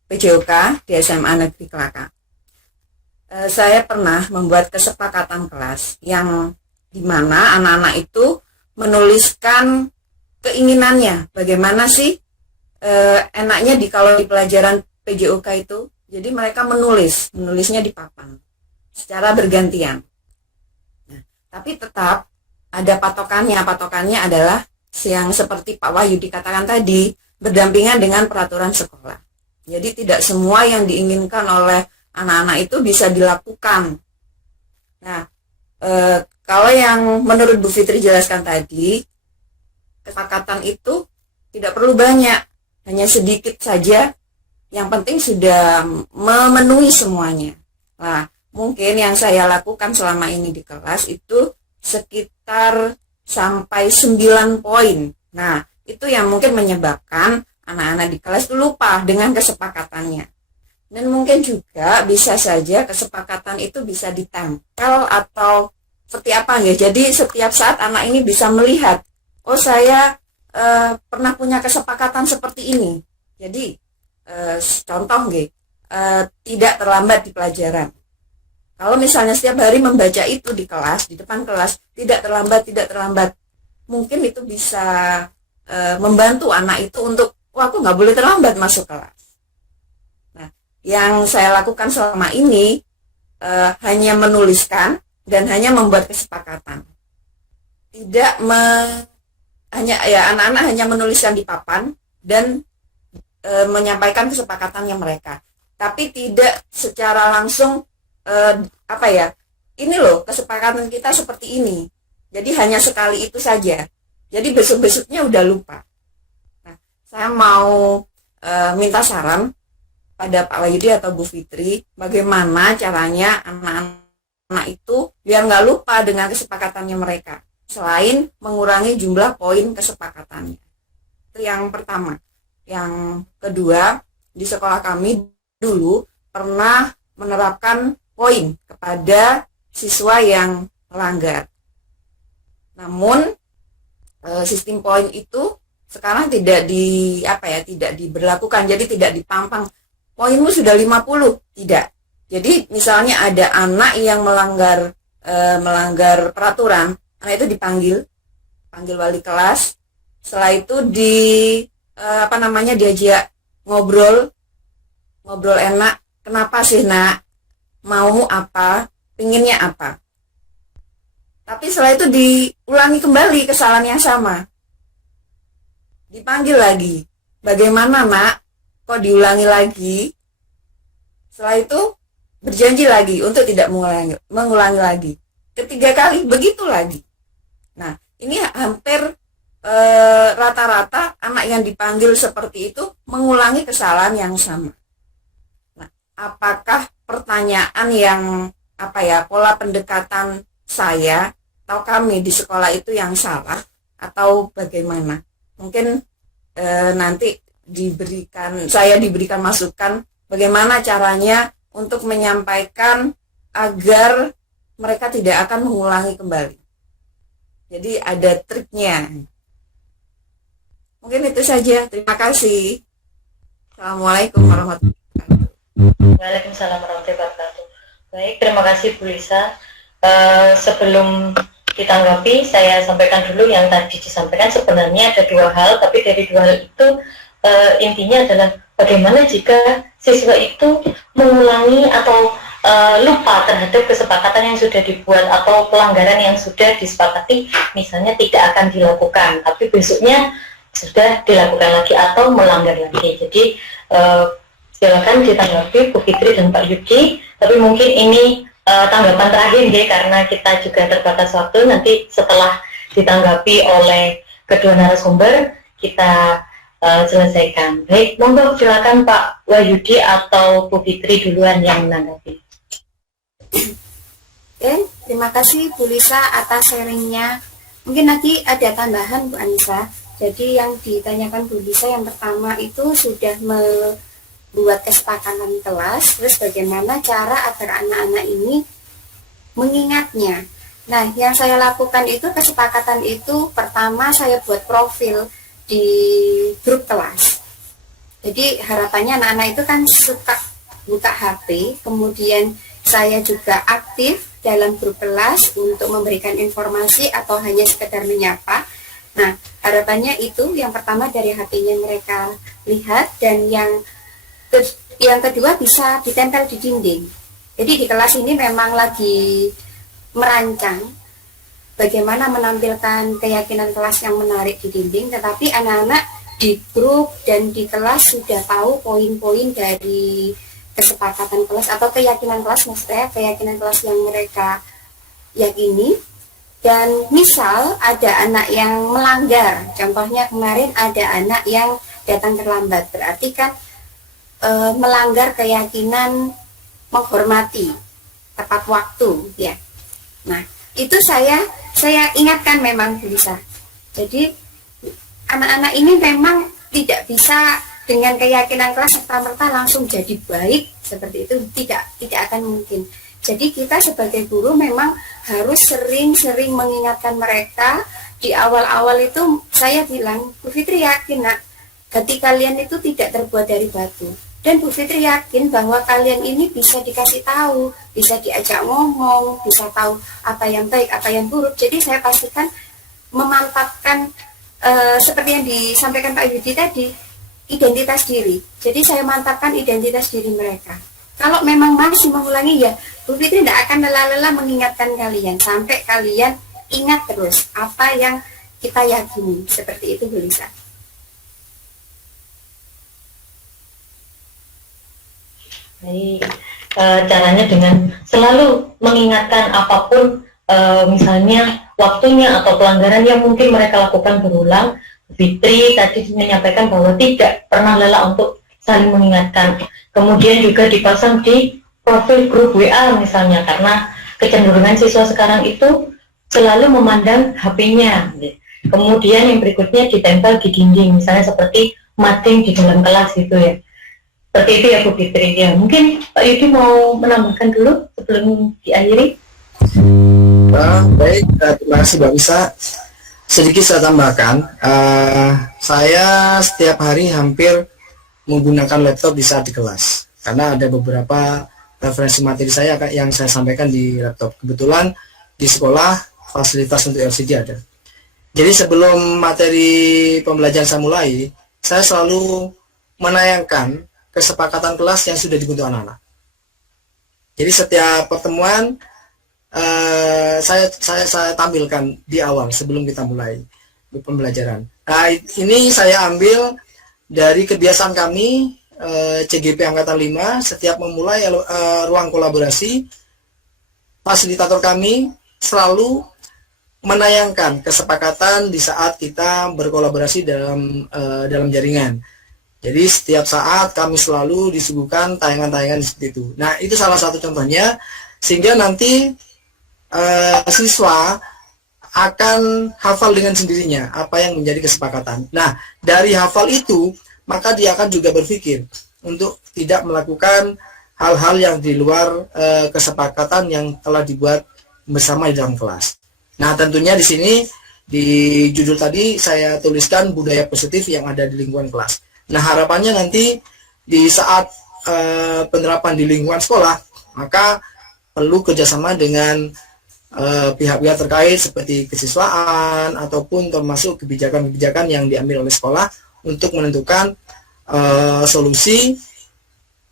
PJOK di SMA Negeri Kelaka. Saya pernah membuat kesepakatan kelas yang dimana anak-anak itu menuliskan keinginannya, bagaimana sih enaknya kalau di pelajaran PJOK itu. Jadi mereka menulisnya di papan secara bergantian. Nah, tapi tetap ada patokannya adalah yang seperti Pak Wahyudi katakan tadi, berdampingan dengan peraturan sekolah. Jadi tidak semua yang diinginkan oleh anak-anak itu bisa dilakukan. Nah, kalau yang menurut Bu Fitri jelaskan tadi, kesepakatan itu tidak perlu banyak, hanya sedikit saja, yang penting sudah memenuhi semuanya. Nah, mungkin yang saya lakukan selama ini di kelas itu sekitar sampai 9 poin. Nah, itu yang mungkin menyebabkan anak-anak di kelas itu lupa dengan kesepakatannya. Dan mungkin juga bisa saja kesepakatan itu bisa ditempel atau seperti apa ya. Jadi setiap saat anak ini bisa melihat, oh saya pernah punya kesepakatan seperti ini. Jadi contoh tidak terlambat di pelajaran. Kalau misalnya setiap hari membaca itu di kelas, di depan kelas, tidak terlambat, mungkin itu bisa membantu anak itu untuk, wah aku nggak boleh terlambat masuk kelas. Nah, yang saya lakukan selama ini hanya menuliskan dan hanya membuat kesepakatan. Anak-anak hanya menuliskan di papan dan menyampaikan kesepakatannya mereka. Tapi tidak secara langsung ini loh kesepakatan kita seperti ini. Jadi hanya sekali itu saja. Jadi besok-besoknya udah lupa. Nah, saya mau minta saran pada Pak Wahyudi atau Bu Fitri, bagaimana caranya anak-anak itu biar nggak lupa dengan kesepakatannya mereka, selain mengurangi jumlah poin kesepakatannya. Itu yang pertama. Yang kedua, di sekolah kami dulu pernah menerapkan poin kepada siswa yang melanggar. Namun sistem poin itu sekarang tidak diberlakukan, jadi tidak dipampang. Poinmu sudah 50, tidak. Jadi misalnya ada anak yang melanggar peraturan, anak itu panggil wali kelas. Setelah itu diajak ngobrol enak. Kenapa sih nak? Maumu apa? Pinginnya apa? Tapi setelah itu diulangi kembali kesalahan yang sama. Dipanggil lagi. Bagaimana nak? Kok diulangi lagi? Setelah itu berjanji lagi untuk tidak mengulangi lagi. Ketiga kali begitu lagi. Nah, ini hampir rata-rata anak yang dipanggil seperti itu mengulangi kesalahan yang sama. Nah, apakah pertanyaan yang pola pendekatan saya atau kami di sekolah itu yang salah atau bagaimana? Mungkin nanti saya diberikan masukan bagaimana caranya untuk menyampaikan agar mereka tidak akan mengulangi kembali. Jadi ada triknya. Mungkin itu saja. Terima kasih. Assalamualaikum warahmatullahi wabarakatuh. Waalaikumsalam warahmatullahi wabarakatuh. Baik, terima kasih Bu Lisa. Sebelum ditanggapi, saya sampaikan dulu yang tadi disampaikan. Sebenarnya ada dua hal, tapi dari dua hal itu intinya adalah bagaimana jika siswa itu mengulangi atau lupa terhadap kesepakatan yang sudah dibuat atau pelanggaran yang sudah disepakati, misalnya tidak akan dilakukan, tapi besoknya sudah dilakukan lagi atau melanggar lagi. Jadi silakan ditanggapi Bu Fitri dan Pak Yudi, tapi mungkin ini tanggapan terakhir nggih, karena kita juga terbatas waktu. Nanti setelah ditanggapi oleh kedua narasumber kita selesaikan. Baik, monggo silakan Pak Wahyudi atau Bu Fitri duluan yang menanggapi. Oke, terima kasih Bu Lisa atas sharingnya. Mungkin nanti ada tambahan Bu Anissa. Jadi yang ditanyakan Bu Lisa yang pertama itu sudah membuat kesepakatan kelas, terus bagaimana cara agar anak-anak ini mengingatnya. Nah, yang saya lakukan itu kesepakatan itu pertama saya buat profil di grup kelas. Jadi harapannya anak-anak itu kan suka buka HP, kemudian saya juga aktif dalam grup kelas untuk memberikan informasi atau hanya sekedar menyapa. Nah, harapannya itu yang pertama dari HP-nya mereka lihat, dan yang kedua bisa ditempel di dinding. Jadi di kelas ini memang lagi merancang bagaimana menampilkan keyakinan kelas yang menarik di dinding, tetapi anak-anak di grup dan di kelas sudah tahu poin-poin dari kesepakatan kelas atau keyakinan kelas, maksudnya keyakinan kelas yang mereka yakini. Dan misal ada anak yang melanggar, contohnya kemarin ada anak yang datang terlambat, berarti kan melanggar keyakinan menghormati tepat waktu, ya. Nah, itu saya ingatkan memang bisa. Jadi anak-anak ini memang tidak bisa dengan keyakinan kelas serta-merta langsung jadi baik seperti itu, tidak akan mungkin. Jadi kita sebagai guru memang harus sering-sering mengingatkan mereka. Di awal-awal itu saya bilang, Bu Fitri yakin nak, hati kalian itu tidak terbuat dari batu. Dan Bu Fitri yakin bahwa kalian ini bisa dikasih tahu, bisa diajak ngomong, bisa tahu apa yang baik, apa yang buruk. Jadi saya pastikan memantapkan seperti yang disampaikan Pak Yudi tadi, identitas diri. Jadi saya mantapkan identitas diri mereka. Kalau memang masih mengulangi, ya Bu Fitri tidak akan lelah-lelah mengingatkan kalian sampai kalian ingat terus apa yang kita yakini. Seperti itu Bu Lisa. Baik, caranya dengan selalu mengingatkan apapun, misalnya waktunya atau pelanggaran yang mungkin mereka lakukan berulang. Fitri tadi menyampaikan bahwa tidak pernah lelah untuk saling mengingatkan. Kemudian juga dipasang di profil grup WA misalnya, karena kecenderungan siswa sekarang itu selalu memandang HP-nya. Kemudian yang berikutnya ditempel di dinding, misalnya seperti mading di dalam kelas gitu ya. Seperti itu ya Bu Fitri. Ya, mungkin Pak Yudi mau menambahkan dulu sebelum diakhiri. Baik, terima kasih Mbak Bisa. Sedikit saya tambahkan, saya setiap hari hampir menggunakan laptop di saat di kelas, karena ada beberapa referensi materi saya yang saya sampaikan di laptop. Kebetulan di sekolah fasilitas untuk LCD ada. Jadi sebelum materi pembelajaran saya mulai, saya selalu menayangkan kesepakatan kelas yang sudah dibentuk anak-anak. Jadi setiap pertemuan saya tampilkan di awal sebelum kita mulai pembelajaran. Nah, ini saya ambil dari kebiasaan kami CGP Angkatan 5. Setiap memulai ruang kolaborasi, fasilitator kami selalu menayangkan kesepakatan di saat kita berkolaborasi dalam jaringan. Jadi setiap saat kami selalu disuguhkan tayangan-tayangan seperti itu. Nah, itu salah satu contohnya, sehingga nanti siswa akan hafal dengan sendirinya apa yang menjadi kesepakatan. Nah, dari hafal itu, maka dia akan juga berpikir untuk tidak melakukan hal-hal yang di luar kesepakatan yang telah dibuat bersama di dalam kelas. Nah, tentunya di sini di judul tadi saya tuliskan budaya positif yang ada di lingkungan kelas. Nah, harapannya nanti di saat penerapan di lingkungan sekolah, maka perlu kerjasama dengan pihak-pihak terkait seperti kesiswaan ataupun termasuk kebijakan-kebijakan yang diambil oleh sekolah untuk menentukan solusi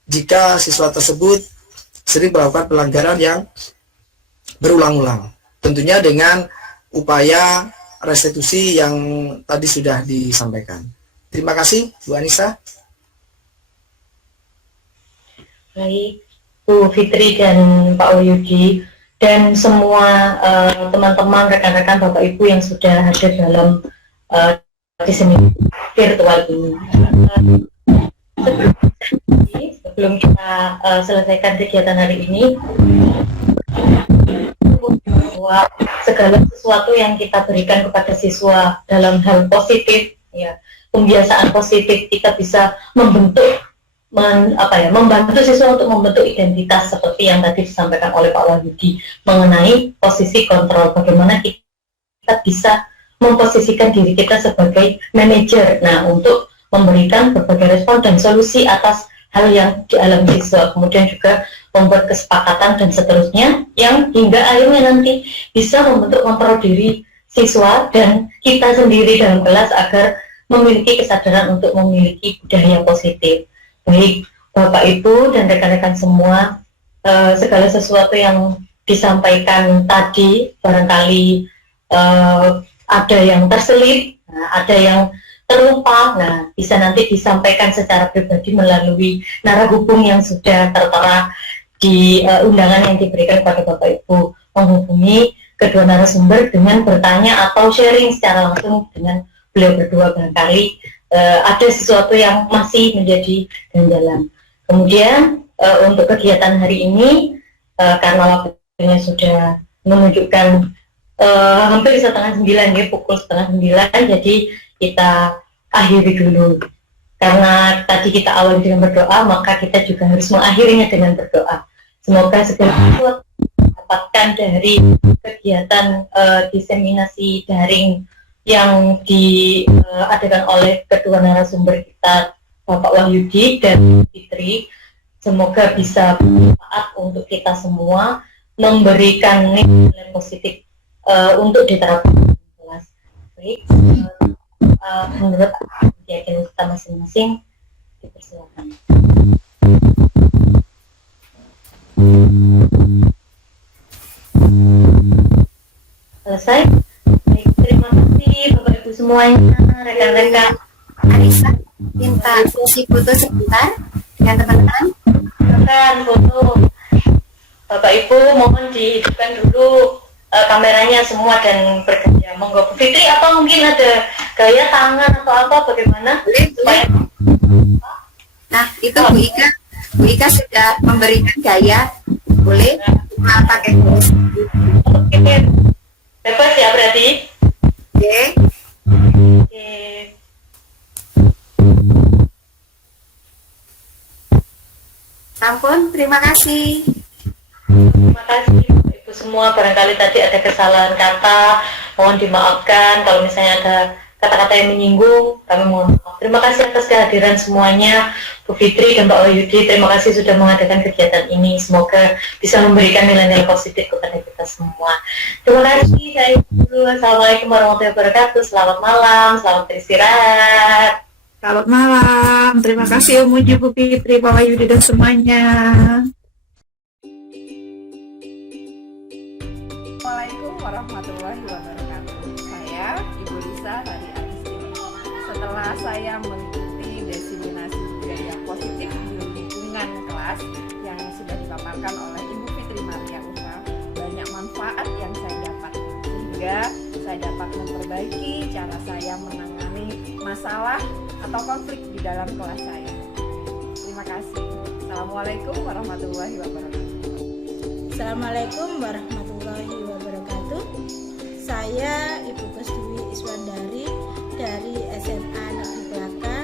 jika siswa tersebut sering melakukan pelanggaran yang berulang-ulang. Tentunya dengan upaya restitusi yang tadi sudah disampaikan. Terima kasih Bu Anissa. Baik, Bu Fitri dan Pak Wahyudi, dan semua teman-teman, rekan-rekan, Bapak Ibu yang sudah hadir dalam di seminar virtual ini. Sebelum kita selesaikan kegiatan hari ini, bahwa segala sesuatu yang kita berikan kepada siswa dalam hal positif, ya, pembiasaan positif, kita bisa membentuk membantu siswa untuk membentuk identitas seperti yang tadi disampaikan oleh Pak Wahyudi mengenai posisi kontrol, bagaimana kita bisa memposisikan diri kita sebagai manajer, nah, untuk memberikan berbagai respon dan solusi atas hal yang dialami siswa, kemudian juga membuat kesepakatan dan seterusnya yang hingga akhirnya nanti bisa membentuk kontrol diri siswa dan kita sendiri dalam kelas agar memiliki kesadaran untuk memiliki budaya positif. Baik Bapak Ibu dan rekan-rekan semua, segala sesuatu yang disampaikan tadi barangkali ada yang terselip, ada yang terlupa, nah, bisa nanti disampaikan secara pribadi melalui narahubung yang sudah tertera di undangan yang diberikan kepada Bapak Ibu, menghubungi kedua narasumber dengan bertanya atau sharing secara langsung dengan beliau berdua, barangkali ada sesuatu yang masih menjadi ganjalan. Kemudian untuk kegiatan hari ini, karena waktunya sudah menunjukkan hampir 8:30 ya, pukul 8:30, jadi kita akhiri dulu. Karena tadi kita awali dengan berdoa, maka kita juga harus mengakhirinya dengan berdoa. Semoga segala sesuatu dapatkan dari kegiatan diseminasi daring yang diadakan oleh kedua narasumber kita, Bapak Wahyudi dan Fitri. Semoga bisa bermanfaat untuk kita semua, memberikan nilai positif untuk diterapkan di kelas. Baik, menurut keyakinan kita masing-masing, dipersilakan. Selesai. Baik, terima kasih Bapak Ibu semuanya, rekan-rekan. Anissa, minta sesi foto sebentar dengan teman-teman. Silakan foto. Bapak Ibu mohon dihidupkan dulu kameranya semua dan bergaya. Monggo Bu Fitri, apa mungkin ada gaya tangan atau apa, bagaimana? Boleh. Nah, itu Bu Ika sudah memberikan gaya. Boleh pakai terus. Oke, bebas ya berarti. Oke. Oke. Sampun, terima kasih. Terima kasih Bapak Ibu semua, barangkali tadi ada kesalahan kata, mohon dimaafkan. Kalau misalnya ada kata-kata yang menyinggung, kami mohon maaf. Terima kasih atas kehadiran semuanya, Bu Fitri dan Pak Wahyudi. Terima kasih sudah mengadakan kegiatan ini. Semoga bisa memberikan nilai-nilai positif kepada kita semua. Terima kasih. Saya dulu. Assalamualaikum warahmatullahi wabarakatuh. Selamat malam, selamat beristirahat. Selamat malam. Terima kasih Om Uji, Bu Fitri, Pak Wahyudi dan semuanya. Assalamualaikum warahmatullahi wabarakatuh. Saya Ibu Lisa dari Aristini. Setelah saya mengikuti diseminasi budaya positif di lingkungan kelas yang sudah dipaparkan oleh Ibu Fitri Maria Ulfa, banyak manfaat yang saya dapat, sehingga saya dapat memperbaiki cara saya menangani masalah atau konflik di dalam kelas saya. Terima kasih. Assalamualaikum warahmatullahi wabarakatuh. Assalamualaikum warahmatullahi wabarakatuh. Saya Ibu Kusdewi Iswandari dari SMA Negeri Plaka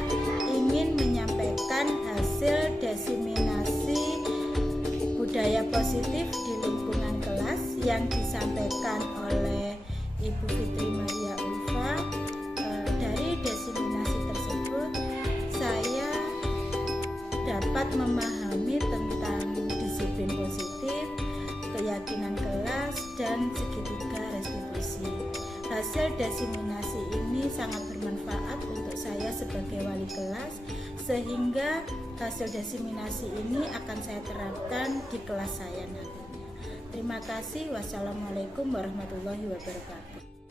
ingin menyampaikan hasil diseminasi budaya positif di lingkungan kelas yang disampaikan oleh Ibu Fitri Maria Ulfa. Dari diseminasi tersebut saya dapat memahami tentang disiplin positif, keyakinan kelas, dan segitiga restitusi. Hasil diseminasi ini sangat bermanfaat untuk saya sebagai wali kelas, sehingga hasil diseminasi ini akan saya terapkan di kelas saya nantinya. Terima kasih. Wassalamualaikum warahmatullahi wabarakatuh.